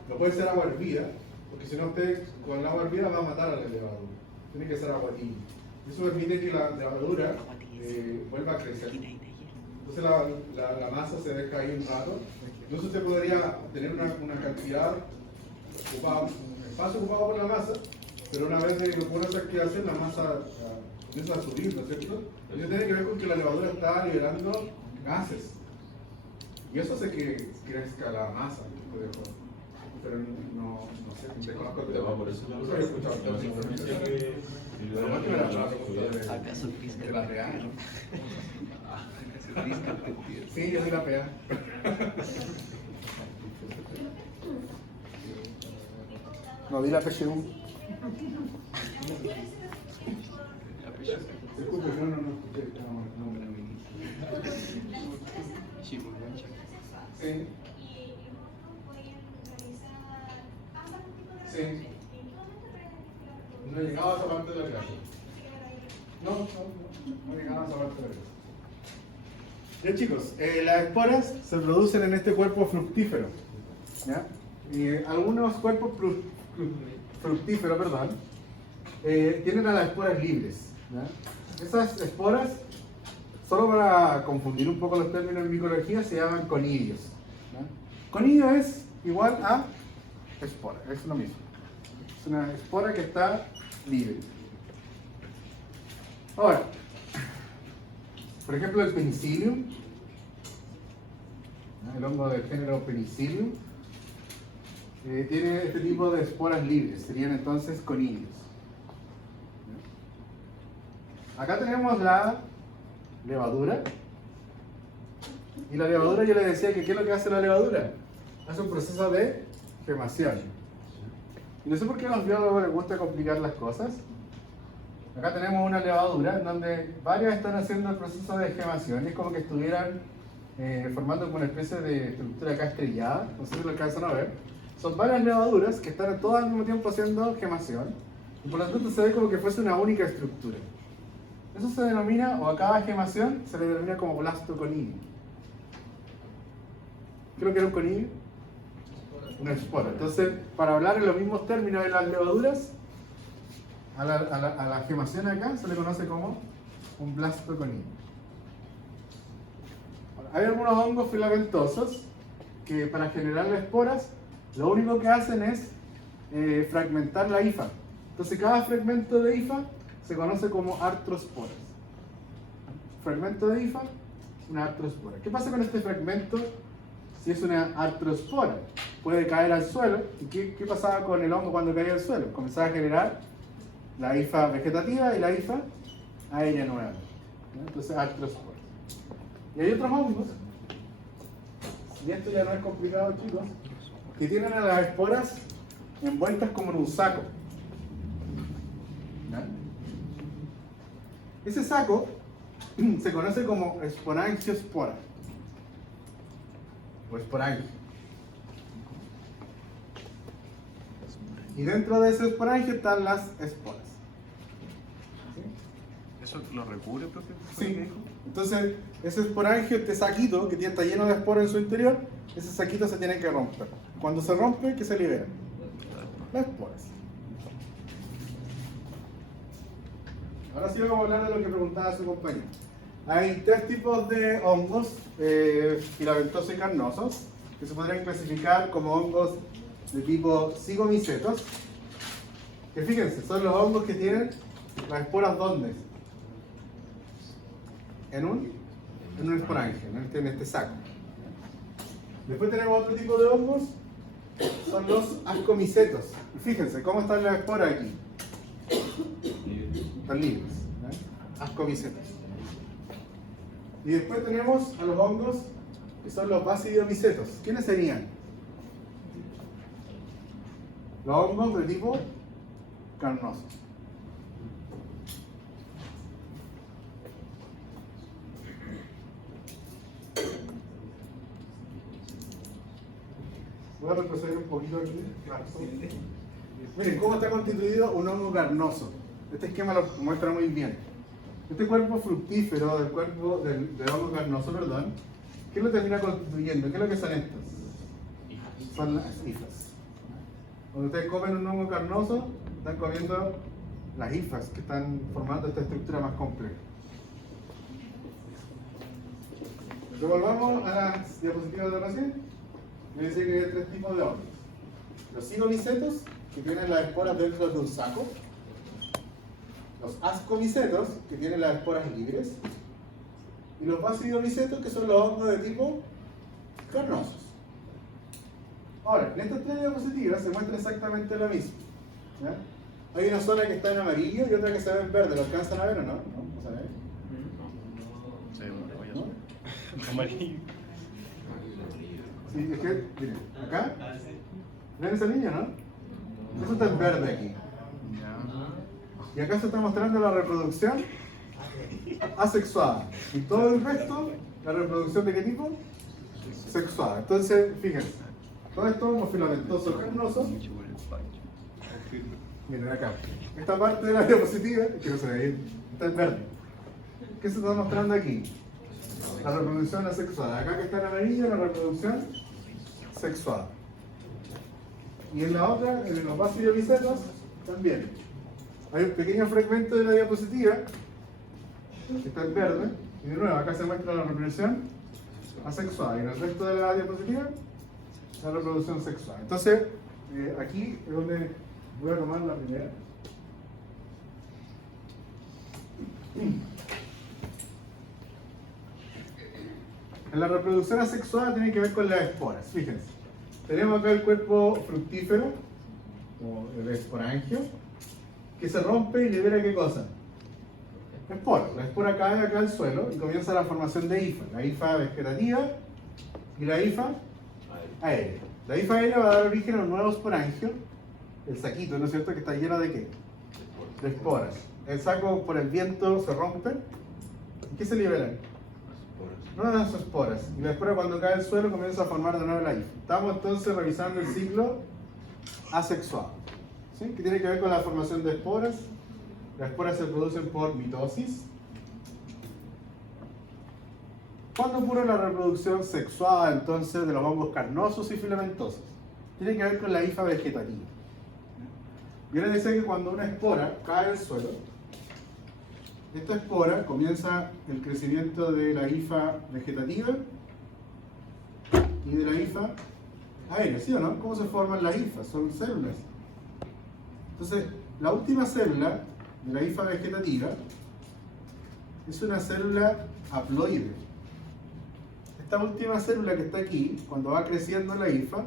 no puede ser agua hervida, porque si no usted con el agua hervida va a matar a la levadura. Tiene que ser agua tibia. Eso permite que la levadura vuelva a crecer. Entonces la masa se deja ahí un rato. Entonces usted podría tener una cantidad ocupada, un espacio ocupado por la masa, pero una vez que ocurre esa activación, la masa comienza a subir, ¿no es cierto? Eso tiene que ver con que la levadura está liberando gases. Y eso hace que crezca la masa. Pero no sé, desconozco el tema. Por eso No había escuchado toda esa información. Además que me la pregunta de la PA. Sí, yo soy la PA. No, di la PSU. Disculpe, no escuché. Sí. Sí. No llegaba a esa parte de la clase. No llegaba a esa parte de la clase. Ya chicos, las esporas se producen en este cuerpo fructífero. ¿Ya? Algunos cuerpos fructíferos, tienen a las esporas libres. ¿Ya? Esas esporas, solo para confundir un poco los términos en micología, se llaman conidios. ¿Ya? Conidio es igual a espora, es lo mismo. Es una espora que está libre. Ahora, por ejemplo, el penicillium, el hongo del género penicillium, tiene este tipo de esporas libres, serían entonces conidios. Acá tenemos la levadura. Y la levadura, yo les decía que ¿qué es lo que hace la levadura? Hace un proceso de gemación. Y no sé por qué a los biólogos les gusta complicar las cosas. Acá tenemos una levadura en donde varias están haciendo el proceso de gemación. Es como que estuvieran formando como una especie de estructura acá estrellada. No sé si lo alcanzan a ver. Son varias levaduras que están todas al mismo tiempo haciendo gemación. Y por lo tanto se ve como que fuese una única estructura. Eso se denomina, o a cada gemación, se le denomina como blastoconidio. Creo que era un conidio. Una espora. Entonces, para hablar en los mismos términos de las levaduras, a la gemación acá se le conoce como un blastoconidio. Hay algunos hongos filamentosos que para generar las esporas, lo único que hacen es fragmentar la hifa. Entonces, cada fragmento de hifa se conoce como artrosporas. Fragmento de hifa, una artrospora. ¿Qué pasa con este fragmento si es una artrospora? Puede caer al suelo. ¿Y qué pasaba con el hongo cuando caía al suelo? Comenzaba a generar la hifa vegetativa y la hifa aérea nueva. Entonces, artrosporas. Y hay otros hongos, y esto ya no es complicado, chicos, que tienen a las esporas envueltas como en un saco. ¿Ya? Ese saco se conoce como esporangiospora o esporangio. Y dentro de ese esporangio están las esporas. ¿Sí? ¿Eso lo recubre, profe? Sí. Entonces, ese esporangio, este saquito que está lleno de esporas en su interior, ese saquito se tiene que romper. Cuando se rompe, ¿qué se libera? Las esporas. Ahora sí vamos a hablar de lo que preguntaba su compañero. Hay tres tipos de hongos, filamentosos y carnosos, que se podrían clasificar como hongos de tipo zigomicetos. Que fíjense, son los hongos que tienen las esporas ¿dónde? En un esporangio, en este saco. Después tenemos otro tipo de hongos, son los ascomicetos. Y fíjense, ¿cómo están las esporas aquí? Están libres. Ascomicetos. Y después tenemos a los hongos que son los basidiomicetos. ¿Quiénes serían? Los hongos de tipo carnoso. Voy a retroceder un poquito aquí. Miren cómo está constituido un hongo carnoso. Este esquema lo muestra muy bien. Este cuerpo fructífero del hongo carnoso, perdón, ¿qué lo termina constituyendo? ¿Qué es lo que son estos? Son las hifas. Cuando ustedes comen un hongo carnoso, están comiendo las hifas que están formando esta estructura más compleja. Revolvamos a las diapositivas de recién. Me dice que hay 3 tipos de hongos. Los cigomicetos, que tienen las esporas dentro de un saco. Los ascomicetos, que tienen las esporas libres. Y los basidiomicetos, que son los hongos de tipo carnosos. Ahora, en estas 3 diapositivas se muestra exactamente lo mismo. ¿Ya? Hay una zona que está en amarillo y otra que se ve en verde. ¿Lo alcanzan a ver o no? ¿No se ve? Sí, amarillo. Sí, es que, miren, acá, ¿ven esa línea, no? Eso está en verde aquí. Y acá se está mostrando la reproducción asexuada. Y todo el resto, la reproducción de qué tipo? Sexuada. Entonces, fíjense, todo esto como filamentoso carnoso. Miren acá. Esta parte de la diapositiva, que no se ve bien, está en verde. ¿Qué se está mostrando aquí? La reproducción asexuada. Acá que está en amarillo, la reproducción sexuada. Y en la otra, en los basidiomicetos, también. Hay un pequeño fragmento de la diapositiva que está en verde. Y de nuevo, acá se muestra la reproducción asexuada. Y en el resto de la diapositiva, la reproducción sexual. Entonces, aquí es donde voy a tomar la primera. En la reproducción asexuada tiene que ver con las esporas. Fíjense, tenemos acá el cuerpo fructífero, o el esporangio, que se rompe y libera ¿qué cosa? Espora. La espora cae acá al suelo y comienza la formación de hifa. La hifa vegetativa y la hifa aérea. La hifa aérea va a dar origen a un nuevo esporangio, el saquito, ¿no es cierto? Que está lleno de ¿qué? De esporas. El saco por el viento se rompe. ¿Y qué se liberan? Nuevas esporas. Y la espora cuando cae al suelo comienza a formar de nuevo la hifa. Estamos entonces revisando el ciclo asexuado, ¿sí? Que tiene que ver con la formación de esporas. Las esporas se producen por mitosis. ¿Cuándo ocurre la reproducción sexuada entonces de los hongos carnosos y filamentosos? Tiene que ver con la hifa vegetativa. Yo les decía que cuando una espora cae al suelo, esta espora comienza el crecimiento de la hifa vegetativa y de la hifa aérea, ¿sí o no? ¿Cómo se forman las hifas? Son células. Entonces, la última célula de la hifa vegetativa es una célula haploide. Esta última célula que está aquí, cuando va creciendo la hifa,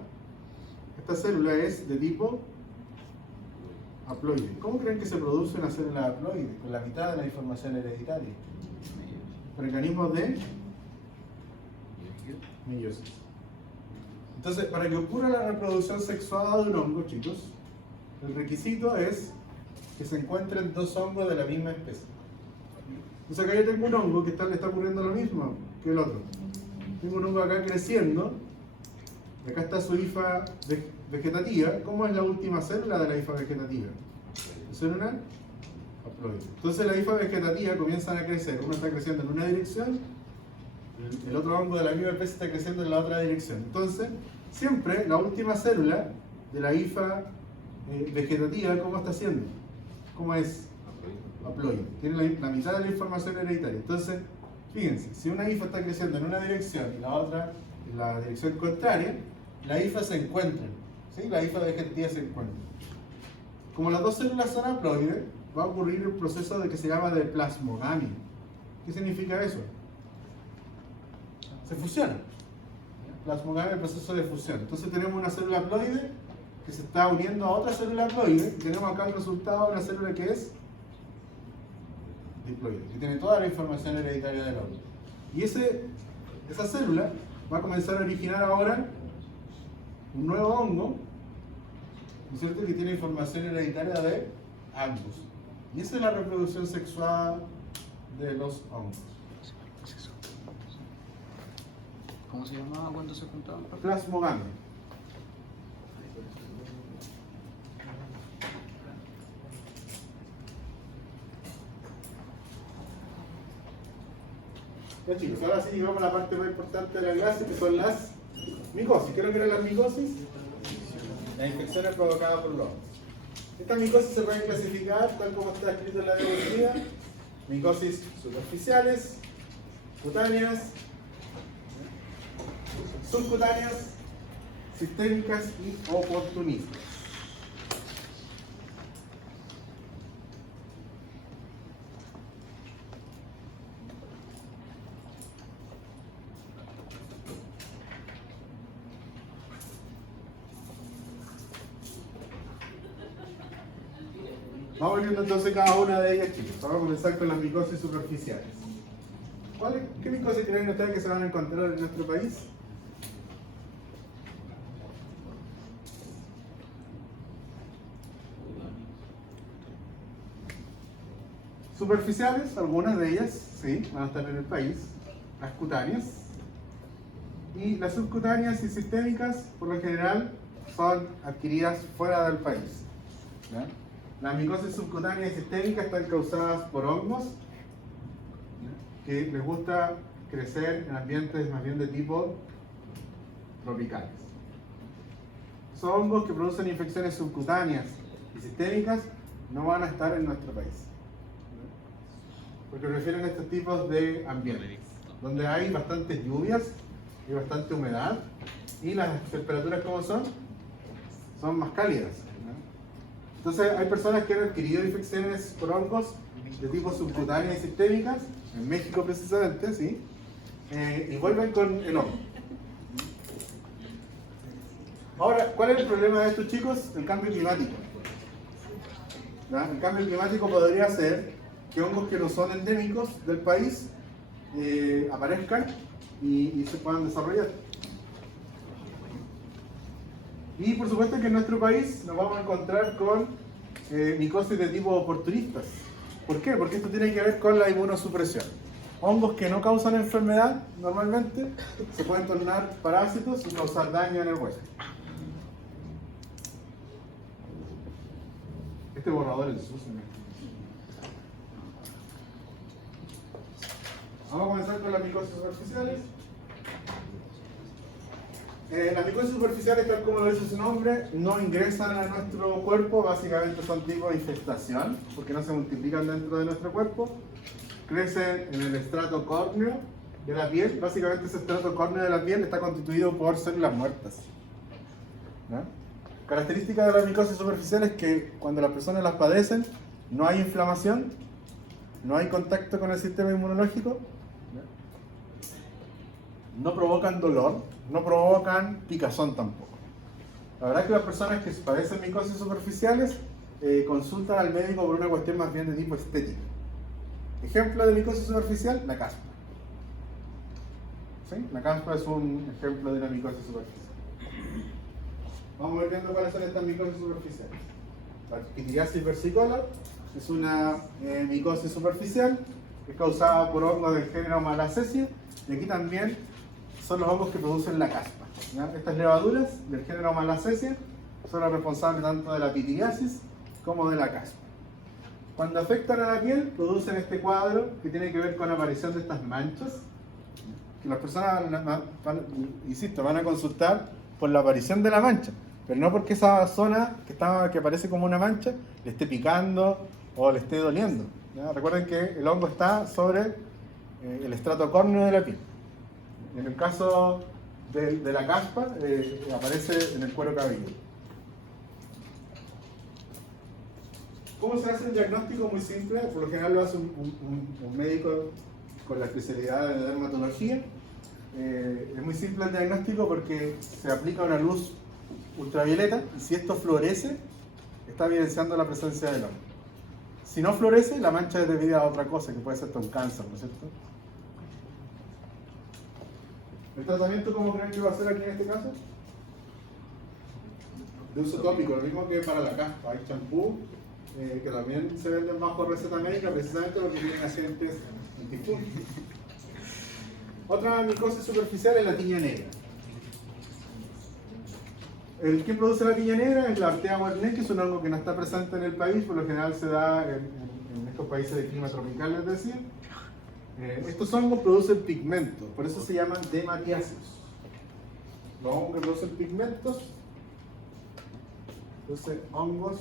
esta célula es de tipo haploide. ¿Cómo creen que se produce una célula haploide? Con la mitad de la información hereditaria. Mecanismos de meiosis. Entonces, para que ocurra la reproducción sexuada de un hongo, chicos, el requisito es que se encuentren 2 hongos de la misma especie. O sea, acá yo tengo un hongo que le está ocurriendo lo mismo que el otro. Tengo un hongo acá creciendo, y acá está su hifa vegetativa. ¿Cómo es la última célula de la hifa vegetativa? Es una haploide. Entonces la hifa vegetativa comienzan a crecer. Uno está creciendo en una dirección, el otro hongo de la misma especie está creciendo en la otra dirección. Entonces, siempre la última célula de la hifa vegetativa, ¿cómo está haciendo? ¿Cómo es? Haploide. Tiene la mitad de la información hereditaria. Entonces, fíjense, si una hifa está creciendo en una dirección y la otra en la dirección contraria, la hifa se encuentran, ¿sí? La hifa vegetativa se encuentra. Como las 2 células son haploides, va a ocurrir el proceso de que se llama de plasmogamia. ¿Qué significa eso? Se fusionan. Plasmogamia es el proceso de fusión. Entonces tenemos una célula haploide que se está uniendo a otra célula haploide y tenemos acá el resultado de una célula que es diploide, que tiene toda la información hereditaria del hongo. Y esa célula va a comenzar a originar ahora un nuevo hongo, ¿no es cierto?, que tiene información hereditaria de ambos. Y esa es la reproducción sexual de los hongos. ¿Cómo se llamaba cuando se juntaban? Plasmogamia. Ya chicos, ahora sí llegamos a la parte más importante de la clase, que son las micosis. ¿Qué es lo que eran las micosis? Las infecciones provocadas por los hongos. Estas micosis se pueden clasificar, tal como está escrito en la diapositiva: micosis superficiales, cutáneas, subcutáneas, sistémicas y oportunistas. Vamos viendo entonces cada una de ellas, chicos. Vamos a comenzar con las micosis superficiales. ¿Qué micosis creen ustedes que se van a encontrar en nuestro país? Superficiales, algunas de ellas, sí, van a estar en el país. Las cutáneas. Y las subcutáneas y sistémicas, por lo general, son adquiridas fuera del país. ¿Ya? Las micosis subcutáneas y sistémicas están causadas por hongos que les gusta crecer en ambientes más bien de tipo tropicales. Esos hongos que producen infecciones subcutáneas y sistémicas no van a estar en nuestro país, porque refieren a estos tipos de ambientes donde hay bastantes lluvias y bastante humedad, y las temperaturas, ¿cómo son? Son más cálidas. Entonces hay personas que han adquirido infecciones por hongos de tipo subcutáneas y sistémicas, en México precisamente, ¿sí? Y vuelven con el hongo. Ahora, ¿cuál es el problema de estos chicos? El cambio climático. ¿Ya? El cambio climático podría ser que hongos que no son endémicos del país aparezcan y se puedan desarrollar. Y por supuesto que en nuestro país nos vamos a encontrar con micosis de tipo oportunistas. ¿Por qué? Porque esto tiene que ver con la inmunosupresión. Hongos que no causan enfermedad normalmente se pueden tornar parásitos y causar daño en el hueso. Este borrador es sucio. Vamos a comenzar con las micosis superficiales. Las micosis superficiales, tal como lo dice su nombre, no ingresan a nuestro cuerpo, básicamente son tipo de infestación, porque no se multiplican dentro de nuestro cuerpo. Crecen en el estrato córneo de la piel. Básicamente ese estrato córneo de la piel está constituido por células muertas. ¿No? Característica de las micosis superficiales es que cuando las personas las padecen, no hay inflamación, no hay contacto con el sistema inmunológico, no provocan dolor, no provocan picazón tampoco. La verdad es que las personas que padecen micosis superficiales consultan al médico por una cuestión más bien de tipo estético. Ejemplo de micosis superficial, la caspa. ¿Sí? La caspa es un ejemplo de una micosis superficial. Vamos a ver viendo cuáles son estas micosis superficiales. La pitiriasis versicolor es una micosis superficial que es causada por hongos del género Malassezia, y aquí también son los hongos que producen la caspa. ¿Ya? Estas levaduras del género Malassezia son las responsables tanto de la pitiriasis como de la caspa. Cuando afectan a la piel, producen este cuadro que tiene que ver con la aparición de estas manchas, que las personas van a consultar por la aparición de la mancha, pero no porque esa zona que aparece como una mancha le esté picando o le esté doliendo. ¿Ya? Recuerden que el hongo está sobre el estrato córneo de la piel. En el caso de la caspa, aparece en el cuero cabelludo. ¿Cómo se hace el diagnóstico? Muy simple. Por lo general lo hace un médico con la especialidad de dermatología. Es muy simple el diagnóstico porque se aplica una luz ultravioleta y si esto florece, está evidenciando la presencia del hongo. Si no florece, la mancha es debida a otra cosa, que puede ser un cáncer, ¿no es cierto? ¿El tratamiento cómo creen que va a ser aquí en este caso? De uso tópico, lo mismo que para la caspa. Hay champú que también se venden bajo receta médica precisamente porque tienen agentes antifúngicos. Otra micosis superficial es la tiña negra. ¿Quién produce la tiña negra? Es la Artea guarnés, que es un hongo que no está presente en el país, por lo general se da en estos países de clima tropical, les decía. Estos hongos producen pigmentos, por eso se llaman dematiáceos. Los hongos que producen pigmentos, entonces hongos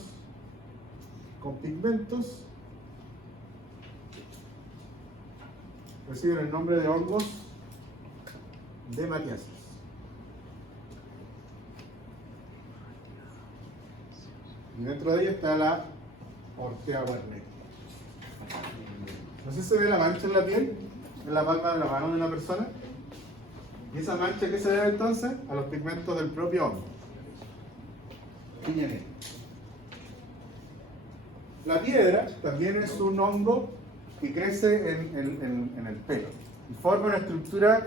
con pigmentos reciben el nombre de hongos dematiáceos. Y dentro de ella está la Ortea wernickeyi. No sé si se ve la mancha en la piel, en la palma de la mano de una persona. ¿Y esa mancha qué se debe entonces? A los pigmentos del propio hongo. Piña negra. La piedra también es un hongo que crece en el pelo y forma una estructura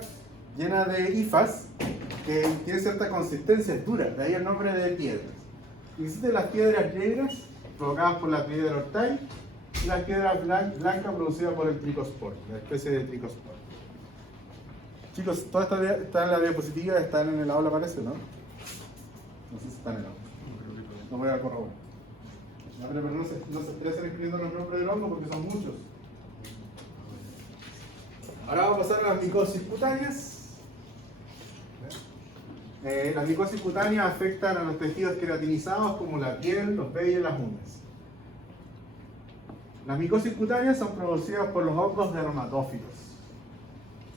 llena de hifas que tiene cierta consistencia, es dura, de ahí el nombre de piedras. Existen las piedras negras provocadas por la piedra ortai y las piedras blancas producidas por el tricosporo, la especie de tricosporo. Chicos, toda esta está en la diapositiva, están en el aula parece, ¿no? No sé si están en el aula. No voy a corroborar. No, pero no se estresen escribiendo los nombres del hongo porque son muchos. Ahora vamos a pasar a las micosis cutáneas. Las micosis cutáneas afectan a los tejidos queratinizados como la piel, los vellos y las uñas. Las micosis cutáneas son producidas por los hongos dermatófilos.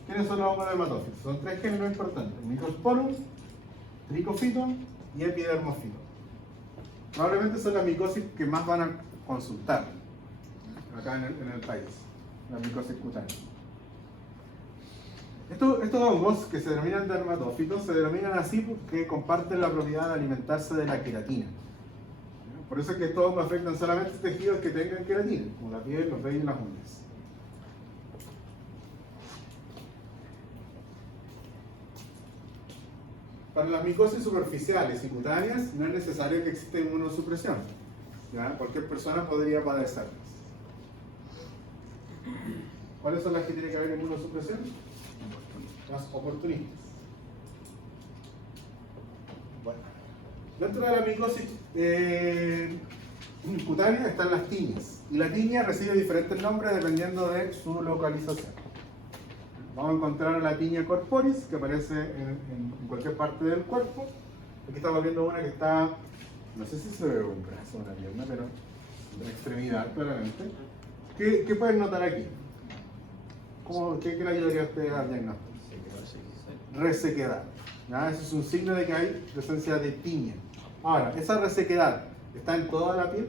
¿Quiénes son los hongos dermatófilos? Son tres géneros importantes: Microsporum, Tricofiton y Epidermofiton. Probablemente son las micosis que más van a consultar acá en el país, las micosis cutáneas. Estos hongos que se denominan dermatófitos se denominan así porque comparten la propiedad de alimentarse de la queratina. Por eso es que estos hongos afectan solamente tejidos que tengan queratina, como la piel, los vellos y las uñas. Para las micosis superficiales y cutáneas no es necesario que exista inmunosupresión. ¿Ya? Cualquier persona podría padecerlas. ¿Cuáles son las que tiene que haber inmunosupresión? Las oportunistas. Bueno. Dentro de la micosis cutánea están las tiñas. Y la tiña recibe diferentes nombres dependiendo de su localización. Vamos a encontrar la tiña corporis, que aparece en cualquier parte del cuerpo. Aquí estamos viendo una que está, no sé si se ve un brazo o una pierna, pero una extremidad claramente. ¿Qué pueden notar aquí? ¿Qué le ayudaría a usted al diagnóstico? Resequedad. ¿Ya? Eso es un signo de que hay presencia de tiña. Ahora, esa resequedad está en toda la piel.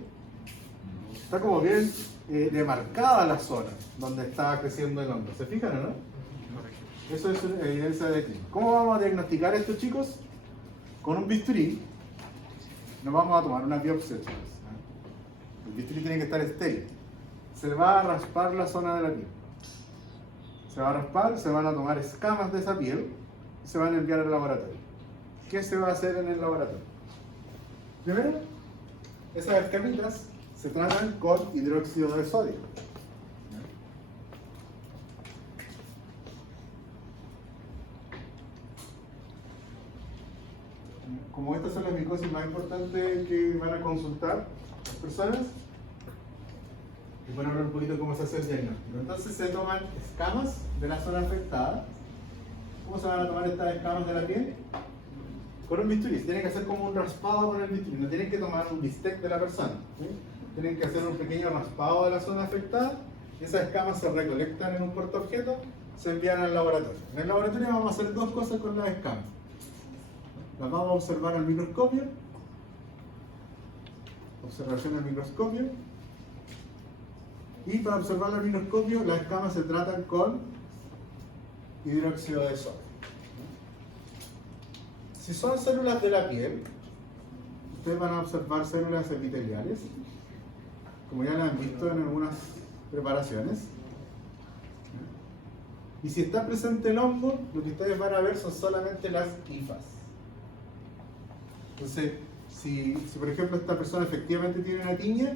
Está como bien demarcada la zona donde está creciendo el hongo. ¿Se fijan o no? Eso es una evidencia de tiña. ¿Cómo vamos a diagnosticar esto, chicos? Con un bisturí. Nos vamos a tomar una biopsia, chicos. El bisturí tiene que estar estéril. Se va a raspar la zona de la piel. Se va a raspar, se van a tomar escamas de esa piel y se van a enviar al laboratorio. ¿Qué se va a hacer en el laboratorio? Primero, esas escamitas se tratan con hidróxido de sodio. Como estas son las micosis más importantes que van a consultar las personas, les voy a hablar un poquito de cómo se hace el diagnóstico. Entonces se toman escamas de la zona afectada. ¿Cómo se van a tomar estas escamas de la piel? Con un bisturí. Tienen que hacer como un raspado con el bisturí. No tienen que tomar un bistec de la persona. ¿Sí? Tienen que hacer un pequeño raspado de la zona afectada. Y esas escamas se recolectan en un portaobjeto, se envían al laboratorio. En el laboratorio vamos a hacer dos cosas con las escamas. Las vamos a observar al microscopio. Observación al microscopio. Y para observar al microscopio, las escamas se tratan con hidróxido de sodio. Si son células de la piel, ustedes van a observar células epiteliales, como ya las han visto en algunas preparaciones. Y si está presente el hongo, lo que ustedes van a ver son solamente las hifas. Entonces, si por ejemplo esta persona efectivamente tiene una tiña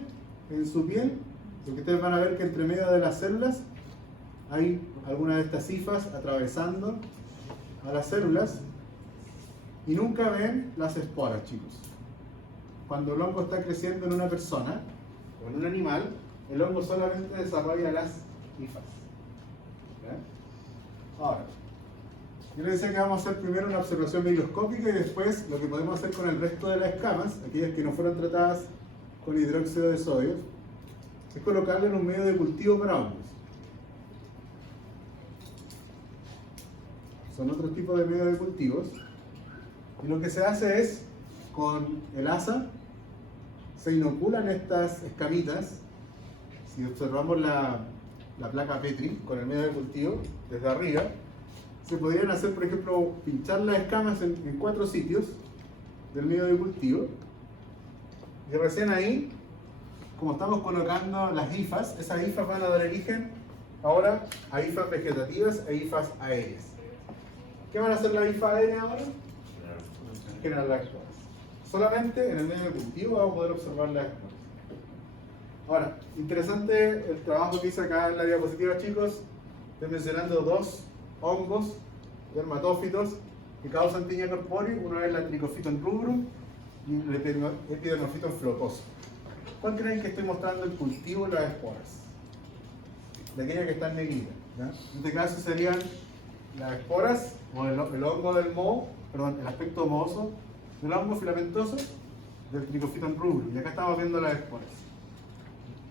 en su piel, lo que ustedes van a ver que entre medio de las células hay algunas de estas hifas atravesando a las células y nunca ven las esporas, chicos. Cuando el hongo está creciendo en una persona o en un animal, el hongo solamente desarrolla las hifas. ¿Ya? Ahora, yo les decía que vamos a hacer primero una observación microscópica y después lo que podemos hacer con el resto de las escamas, aquellas que no fueron tratadas con hidróxido de sodio, es colocarle en un medio de cultivo para hongos. Son otros tipos de medios de cultivos. Y lo que se hace es, con el asa, se inoculan estas escamitas. Si observamos la placa Petri con el medio de cultivo desde arriba, se podrían hacer, por ejemplo, pinchar las escamas en 4 sitios del medio de cultivo. Y recién ahí, como estamos colocando las hifas, esas hifas van a dar origen ahora a hifas vegetativas e hifas aéreas. ¿Qué van a hacer las hifas aéreas ahora? Generar las esporas. Solamente en el medio de cultivo vamos a poder observar las esporas. Ahora, interesante el trabajo que hice acá en la diapositiva, chicos. Estoy mencionando 2 hongos dermatófitos que causan tiña corpórea. Uno es la Trichophyton rubrum y el Epidermophyton flocoso. ¿Cuál creen que estoy mostrando el cultivo de las esporas? De aquellas que están negritas. ¿Ya? En este caso serían las esporas o el hongo del moho, perdón, el aspecto mohoso del hongo filamentoso del Trichophyton rubrum. Y acá estamos viendo las esporas.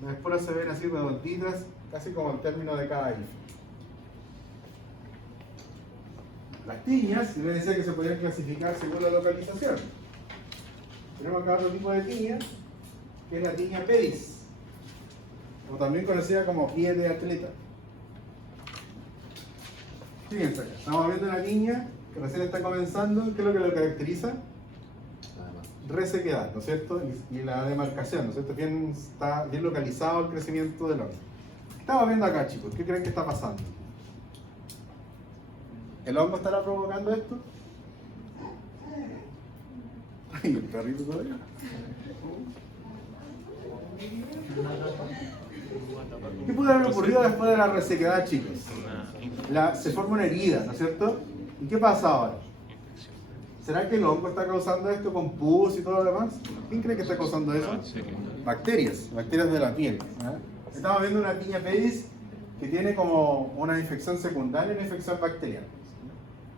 Las esporas se ven así redonditas, casi como el término de cada hifo. Las tiñas, yo les decía que se podían clasificar según la localización. Tenemos acá otro tipo de tiña, que es la tiña pedis, o también conocida como pie de atleta. Fíjense acá, estamos viendo una tiña que recién está comenzando. ¿Qué es lo que lo caracteriza? Resequedad, ¿no es cierto? Y la demarcación, ¿no es cierto? Está bien localizado el crecimiento del hongo. ¿Qué estamos viendo acá, chicos? ¿Qué creen que está pasando? ¿El hongo estará provocando esto? Ay, el perrito todavía. ¿Qué puede haber ocurrido después de la resequedad, chicos? Se forma una herida, ¿no es cierto? ¿Y qué pasa ahora? ¿Será que el hongo está causando esto con pus y todo lo demás? ¿Quién cree que está causando eso? Bacterias de la piel. ¿Eh? Estamos viendo una tiña pedis que tiene como una infección secundaria, una infección bacteriana.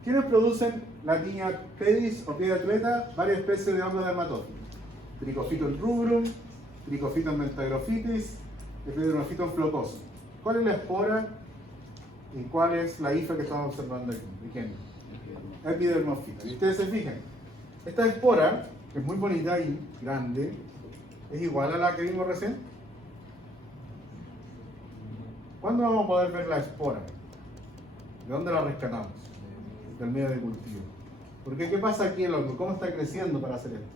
¿Quiénes producen la tiña pedis o pie de atleta? Varias especies de hongos dermatófilos. Trichophyton rubrum, Trichophyton mentagrophytis, Epidermophyton flocoso. ¿Cuál es la espora y cuál es la hifa que estamos observando aquí? ¿De quién? Epidermophyton. Y ustedes se fijan, esta espora, que es muy bonita y grande, es igual a la que vimos recién. ¿Cuándo vamos a poder ver la espora? ¿De dónde la rescatamos? Del medio de cultivo. Porque ¿qué pasa aquí en el hongo? ¿Cómo está creciendo para hacer esto?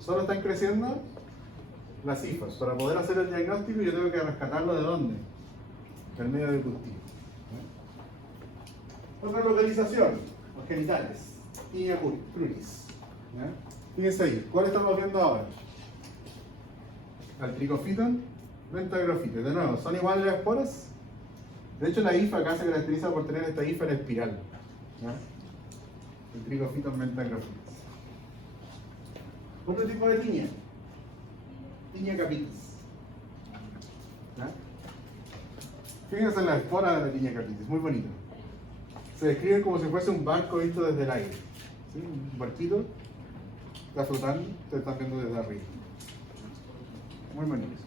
Solo están creciendo las hifas. Para poder hacer el diagnóstico yo tengo que rescatarlo ¿de dónde? Del medio de cultivo. Otra localización, los genitales. Tiña cruris. Fíjense ahí, ¿cuál estamos viendo ahora? Al Trichophyton mentagrophytis. De nuevo, ¿son iguales las esporas? De hecho, la hifa acá se caracteriza por tener esta hifa en espiral. El Trichophyton mentagrophytis. Otro tipo de tiña. Tiña capitis. Fíjense en la espora de la tiña capitis, muy bonito. Se describe como si fuese un barco visto desde el aire. ¿Sí? Un barquito está flotando, ustedes están viendo desde arriba. Muy bonito.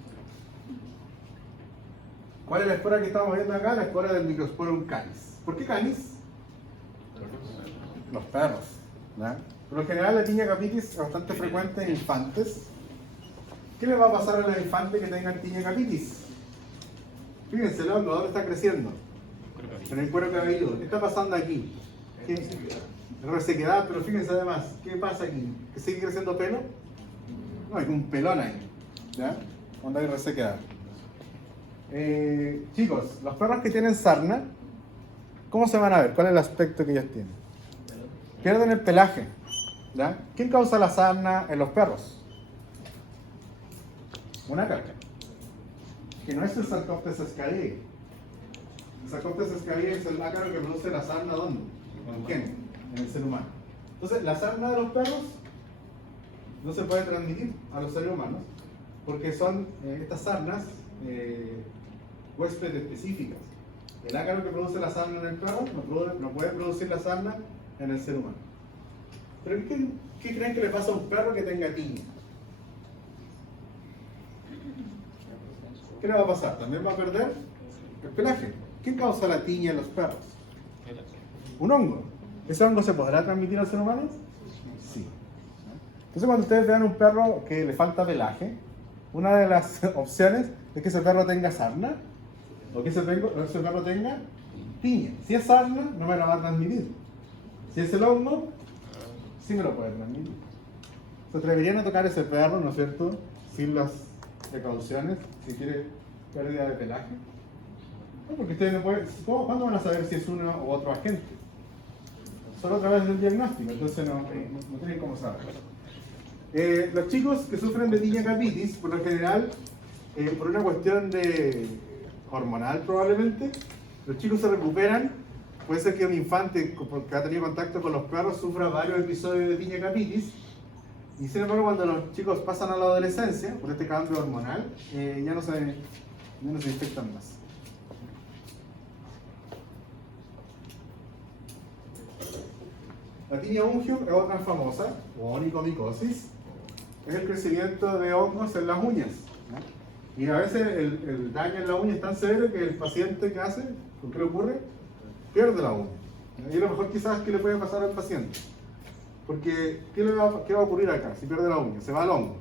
¿Cuál es la espora que estamos viendo acá? La espora del Microsporum canis. ¿Por qué canis? Los perros. ¿No? Por lo general la tiña capitis es bastante frecuente en infantes. ¿Qué le va a pasar a los infantes que tengan tiña capitis? Fíjense, el hongo, ¿dónde está creciendo? En el cuero cabelludo. ¿Qué está pasando aquí? Resequedad, pero fíjense además, ¿qué pasa aquí? ¿Que sigue creciendo pelo? No, hay un pelón ahí. ¿Ya? Cuando hay resequedad. Chicos, los perros que tienen sarna, ¿cómo se van a ver? ¿Cuál es el aspecto que ellos tienen? Pierden el pelaje. ¿Ya? ¿Quién causa la sarna en los perros? Un ácaro. Que no es el Sarcoptes escaliae. El Sarcoptes escaliae es el ácaro que produce la sarna, ¿dónde? ¿En quién? En el ser humano. Entonces, la sarna de los perros no se puede transmitir a los seres humanos porque son estas sarnas huéspedes específicas. El ácaro que produce la sarna en el perro no puede producir la sarna en el ser humano. ¿Pero qué creen que le pasa a un perro que tenga tiña? ¿Qué le va a pasar? También va a perder el pelaje. ¿Qué causa la tiña en los perros? Un hongo. ¿Ese hongo se podrá transmitir al ser humano? Sí. Entonces cuando ustedes vean un perro que le falta pelaje, una de las opciones es que ese perro tenga sarna o que ese perro tenga tiña. Si es sarna, no me la va a transmitir. Si es el hongo, sí me lo puede transmitir. Se atreverían a tocar ese perro, ¿no es cierto? Sin las precauciones, si tiene pérdida de pelaje. No, porque ustedes no pueden. ¿Cuándo van a saber si es uno u otro agente? Solo a través del diagnóstico, entonces no tienen cómo saber. Los chicos que sufren de tinea capitis, por lo general, por una cuestión de hormonal probablemente, los chicos se recuperan. Puede ser que un infante que ha tenido contacto con los perros sufra varios episodios de tinea capitis, y sin embargo cuando los chicos pasan a la adolescencia, por este cambio hormonal, ya no se infectan más. La tinea unguium es otra famosa, o onicomicosis. Es el crecimiento de hongos en las uñas, ¿no? Y a veces el daño en la uña es tan severo que el paciente, ¿qué hace? ¿Qué le ocurre? Pierde la uña. Y lo mejor quizás que le puede pasar al paciente. Porque, ¿qué va a ocurrir acá si pierde la uña? Se va el hongo.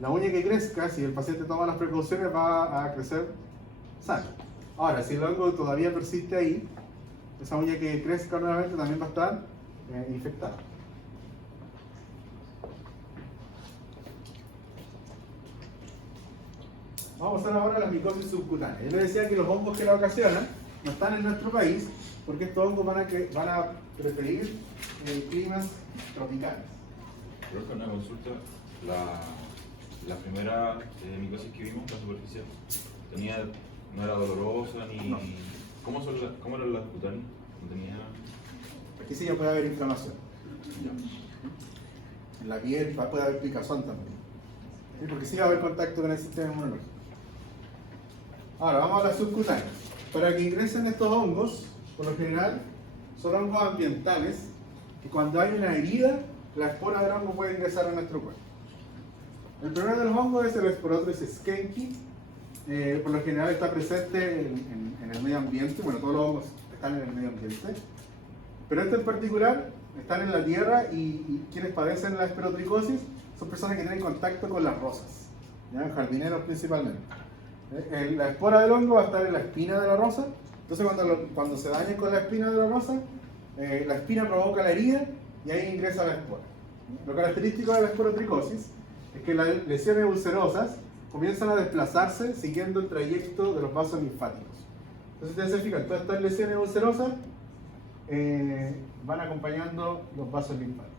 La uña que crezca, si el paciente toma las precauciones, va a crecer sana. Ahora, si el hongo todavía persiste ahí, esa uña que crezca nuevamente también va a estar infectada. Vamos a pasar ahora a la micosis subcutánea. Yo les decía que los hongos que la ocasionan no están en nuestro país porque estos hongos van a preferir climas tropicales. Pero con una consulta, la primera micosis que vimos, la superficial, no era dolorosa ni. No. ¿Cómo eran las cutáneas? No tenía. Aquí sí ya puede haber inflamación. En la piel puede haber picazón también. ¿Sí? Porque sí va a haber contacto con el sistema inmunológico. Ahora vamos a las subcutáneas. Para que ingresen estos hongos, por lo general, son hongos ambientales que cuando hay una herida, la espora del hongo puede ingresar a nuestro cuerpo. El primero de los hongos es el Esporotris skenki. Por lo general está presente en el medio ambiente. Bueno, todos los hongos están en el medio ambiente. Pero este en particular están en la tierra y quienes padecen la esperotricosis son personas que tienen contacto con las rosas, ¿ya? Jardineros principalmente. La espora del hongo va a estar en la espina de la rosa, entonces cuando se dañen con la espina de la rosa, la espina provoca la herida y ahí ingresa la espora. Lo característico de la esporotricosis es que las lesiones ulcerosas comienzan a desplazarse siguiendo el trayecto de los vasos linfáticos. Entonces ustedes se fijan, todas estas lesiones ulcerosas van acompañando los vasos linfáticos.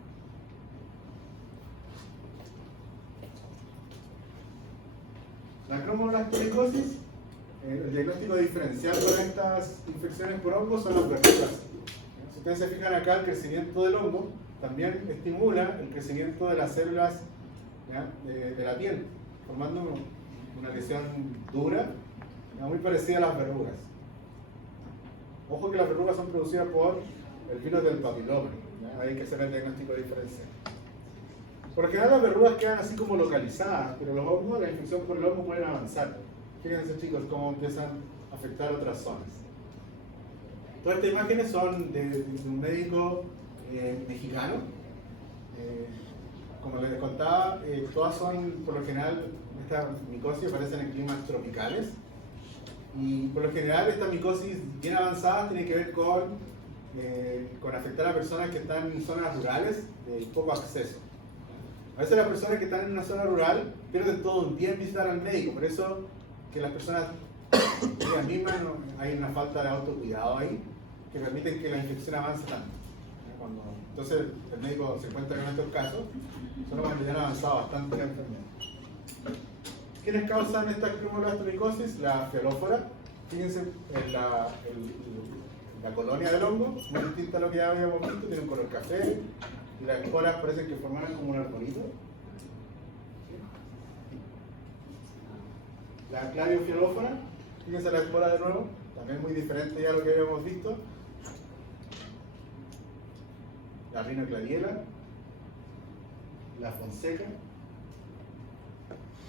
La cromoblastoricosis, el diagnóstico diferencial para estas infecciones por hongos son las verrugas. Si ustedes se fijan acá, el crecimiento del hongo también estimula el crecimiento de las células, ¿ya? De la piel, formando una lesión dura, ¿ya? Muy parecida a las verrugas. Ojo que las verrugas son producidas por el virus del papiloma, ¿ya? Hay que hacer el diagnóstico diferencial. Por lo general las verrugas quedan así como localizadas, pero los hongos, la infección por el hongo pueden avanzar. Fíjense chicos cómo empiezan a afectar otras zonas. Todas estas imágenes son de un médico mexicano. Como les contaba, todas son, por lo general, esta micosis aparecen en climas tropicales. Y por lo general esta micosis bien avanzada tiene que ver con afectar a personas que están en zonas rurales de poco acceso. A veces las personas que están en una zona rural pierden todo un día en visitar al médico, por eso que las personas ellas mismas hay una falta de autocuidado ahí que permiten que la infección avance tanto. Entonces el médico se encuentra con estos casos solo cuando ya han avanzado bastante la enfermedad. ¿Quiénes causan esta cromoblastoricosis? La fialófora. Fíjense en la colonia del hongo, muy distinta a lo que ya habíamos visto, tiene un color café y las esporas parecen que formaran como un arbolito. La claviofialófora Fíjense la espora de nuevo, también muy diferente ya a lo que habíamos visto. La rinocladiela, la fonseca.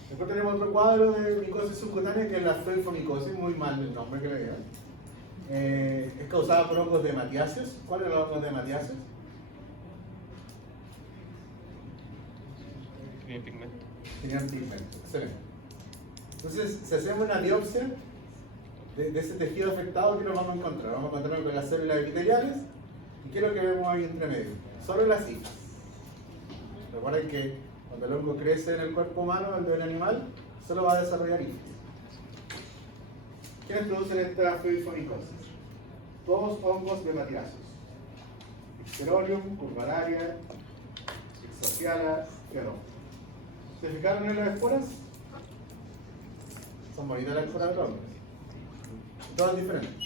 Después tenemos otro cuadro de micosis subcutánea que es la felfomicosis, muy mal el nombre que le digan. Es causada por hongos de matiáceos. ¿Cuáles son los hongos de matiáceos? Tiene pigmento. Tenían pigmento, excelente. Entonces, si hacemos una biopsia de ese tejido afectado, ¿qué nos vamos a encontrar? Vamos a encontrar con las células epiteliales. ¿Y qué es lo que vemos ahí entre medio? Solo las hifas. Recuerden que cuando el hongo crece en el cuerpo humano, el del animal, solo va a desarrollar hifas. ¿Quiénes producen esta felfomicosis? Todos hongos de matiáceos. Xerolium, Curvalaria, Exofiala, Ferro. ¿Se fijaron en las esporas? Son bonitas las esporas de los hongos. Todas diferentes.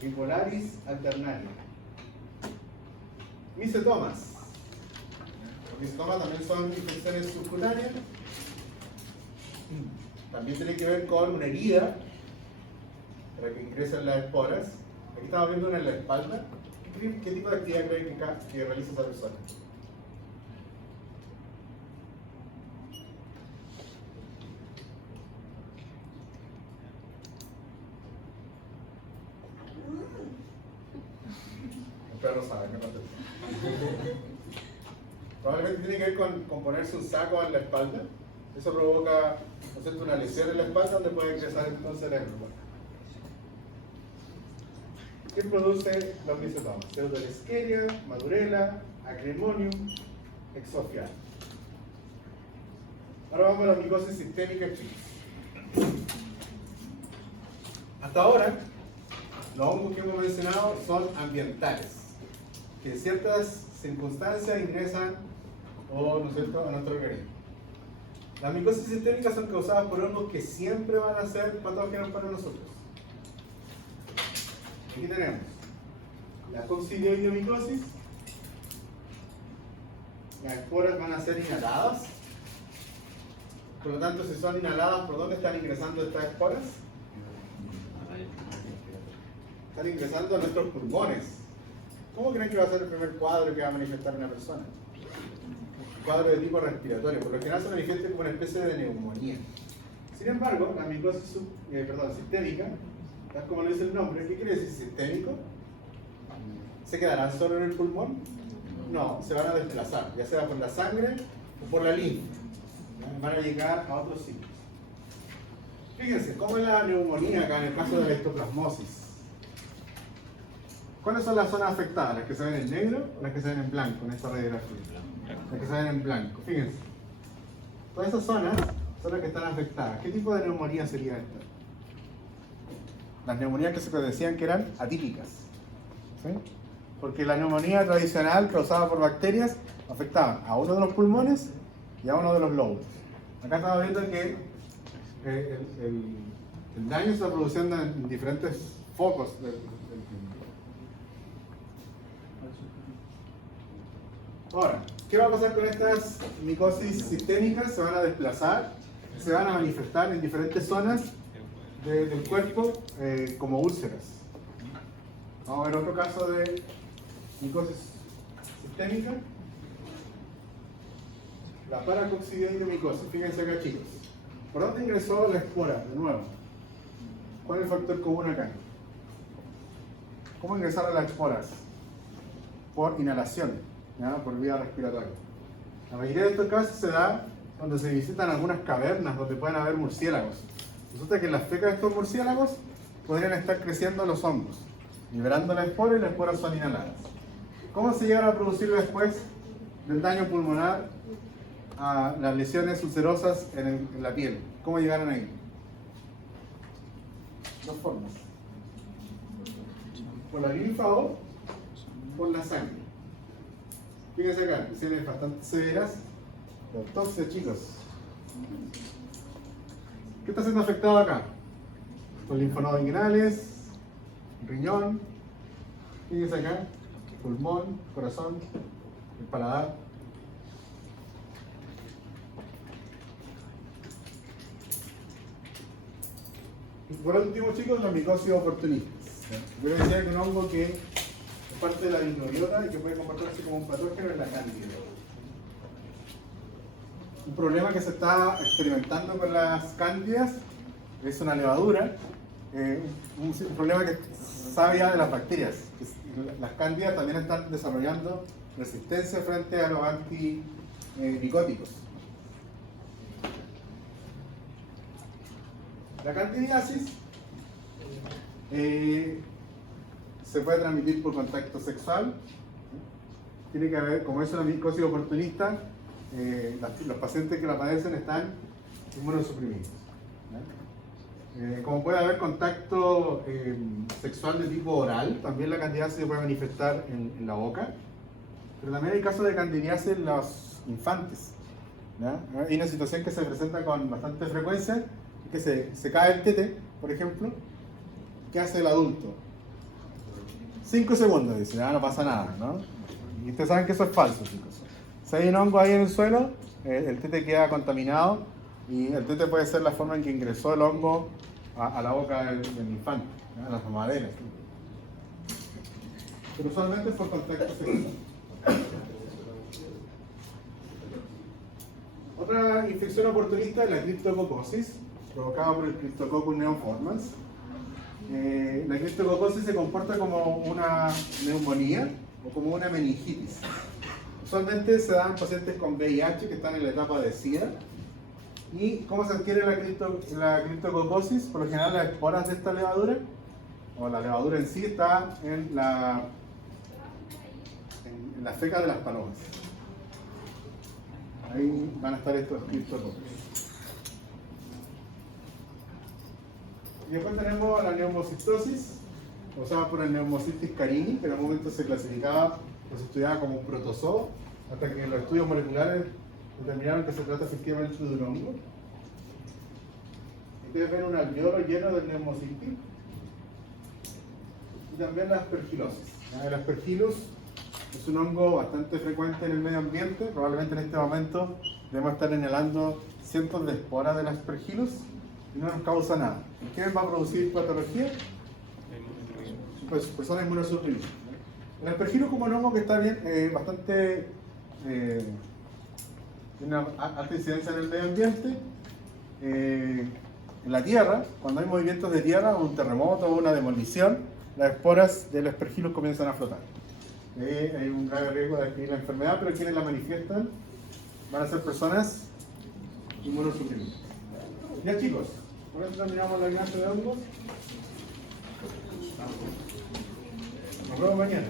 Bipolaris alternaria. Micetomas. Los micetomas también son infecciones subcutáneas. También tiene que ver con una herida para que ingresen las esporas. Aquí estamos viendo una en la espalda. ¿Qué tipo de actividad creen que realiza esa persona? Los perros saben, ¿no? Probablemente tiene que ver con ponerse un saco en la espalda. Eso provoca, ¿no es cierto?, una lesión en la espalda donde puede ingresar entonces la hemoglobina. ¿Qué produce los micetomas? Pseudolescherichia, Madurella, Acremonium, Exofiala. Ahora vamos a la micosis sistémica chicos. Hasta ahora, los hongos que hemos mencionado son ambientales, que en ciertas circunstancias ingresan ¿no es cierto?, a nuestro organismo. Las micosis sistémicas son causadas por hongos que siempre van a ser patógenos para nosotros. Aquí tenemos la coccidioidomicosis. Las esporas van a ser inhaladas. Por lo tanto, si son inhaladas, ¿por dónde están ingresando estas esporas? Están ingresando a nuestros pulmones. ¿Cómo creen que va a ser el primer cuadro que va a manifestar una persona? Un cuadro de tipo respiratorio. Por lo general se manifiesta como una especie de neumonía. Sin embargo, la micosis sistémica, tal como lo dice el nombre, ¿qué quiere decir sistémico? ¿Se quedarán solo en el pulmón? No, se van a desplazar, ya sea por la sangre o por la linfa. Van a llegar a otros sitios. Fíjense, ¿cómo es la neumonía acá en el caso de la histoplasmosis? ¿Cuáles son las zonas afectadas? ¿Las que se ven en negro o las que se ven en blanco en esta radiografía? Las que se ven en blanco, fíjense. Todas esas zonas son las que están afectadas. ¿Qué tipo de neumonía sería esta? Las neumonías que se decían que eran atípicas. ¿Sí? Porque la neumonía tradicional causada por bacterias afectaba a uno de los pulmones y a uno de los lóbulos. Acá estamos viendo que el daño se está produciendo en diferentes focos del pulmón. Ahora, ¿qué va a pasar con estas micosis sistémicas? Se van a desplazar, se van a manifestar en diferentes zonas del cuerpo como úlceras. Vamos a ver otro caso de micosis sistémica. La paracoccidioidomicosis. Fíjense acá, chicos. ¿Por dónde ingresó la espora? De nuevo. ¿Cuál es el factor común acá? ¿Cómo ingresaron las esporas? Por inhalación, ¿ya? Por vía respiratoria. La mayoría de estos casos se da cuando se visitan algunas cavernas donde pueden haber murciélagos. Resulta que en las fecas de estos murciélagos podrían estar creciendo los hongos, liberando la espora y las esporas son inhaladas. ¿Cómo se llegan a producir después del daño pulmonar a las lesiones ulcerosas en la piel? ¿Cómo llegaron ahí? Dos formas. Por la linfa o por la sangre. Fíjense acá, lesiones bastante severas. La autopsia, chicos. ¿Qué está siendo afectado acá? Los linfonodos inguinales, riñón, fíjense acá, pulmón, corazón, el paladar. Y por último, chicos, los micosios oportunistas. Yo les decía que un hongo que es parte de la microbiota y que puede comportarse como un patógeno es la cándida. Un problema que se está experimentando con las cándidas es una levadura, un problema que sabe ya de las bacterias. Las cándidas también están desarrollando resistencia frente a los antimicóticos. La candidiasis se puede transmitir por contacto sexual. Tiene que haber, como es una micosis oportunista, los pacientes que la padecen están inmunosuprimidos. Como puede haber contacto sexual de tipo oral, también la candidiasis se puede manifestar en la boca, pero también hay casos de candidiasis en los infantes. Hay una situación que se presenta con bastante frecuencia, que se cae el tete, por ejemplo. ¿Qué hace el adulto? 5 segundos, dice, no pasa nada, ¿no? Y ustedes saben que eso es falso, chicos. Si hay un hongo ahí en el suelo, el tete queda contaminado y el tete puede ser la forma en que ingresó el hongo a la boca del infante, ¿no? A las mamaderas. Pero usualmente es por contacto sexual. Otra infección oportunista es la criptococosis, provocada por el Cryptococcus neoformans. La criptococosis se comporta como una neumonía o como una meningitis. Usualmente se dan en pacientes con VIH que están en la etapa de SIDA. ¿Y cómo se adquiere la criptococosis? Por lo general las esporas de esta levadura, o la levadura en sí, está en la feca de las palomas. Ahí van a estar estos criptococcus. Y después tenemos la neumocistosis, causada por el Pneumocystis carini, que en algún momento se clasificaba o se estudiaba como un protozoo, hasta que los estudios moleculares determinaron que se trata efectivamente de un hongo. Ustedes ven un alveolo lleno de Pneumocystis. Y también la aspergilosis. El aspergillus es un hongo bastante frecuente en el medio ambiente. Probablemente en este momento debemos estar inhalando cientos de esporas del aspergillus y no nos causa nada. ¿Qué va a producir patología? Pues personas inmunosuprimidas. El aspergillus como un hongo que está bien, bastante tiene una alta incidencia en el medio ambiente. En la tierra, cuando hay movimientos de tierra, un terremoto o una demolición, las esporas del aspergillus comienzan a flotar. Hay un grave riesgo de adquirir la enfermedad, pero quienes la manifiestan van a ser personas inmunosuprimidas. Ya chicos, por eso terminamos la clase de hongos. Nos vemos mañana.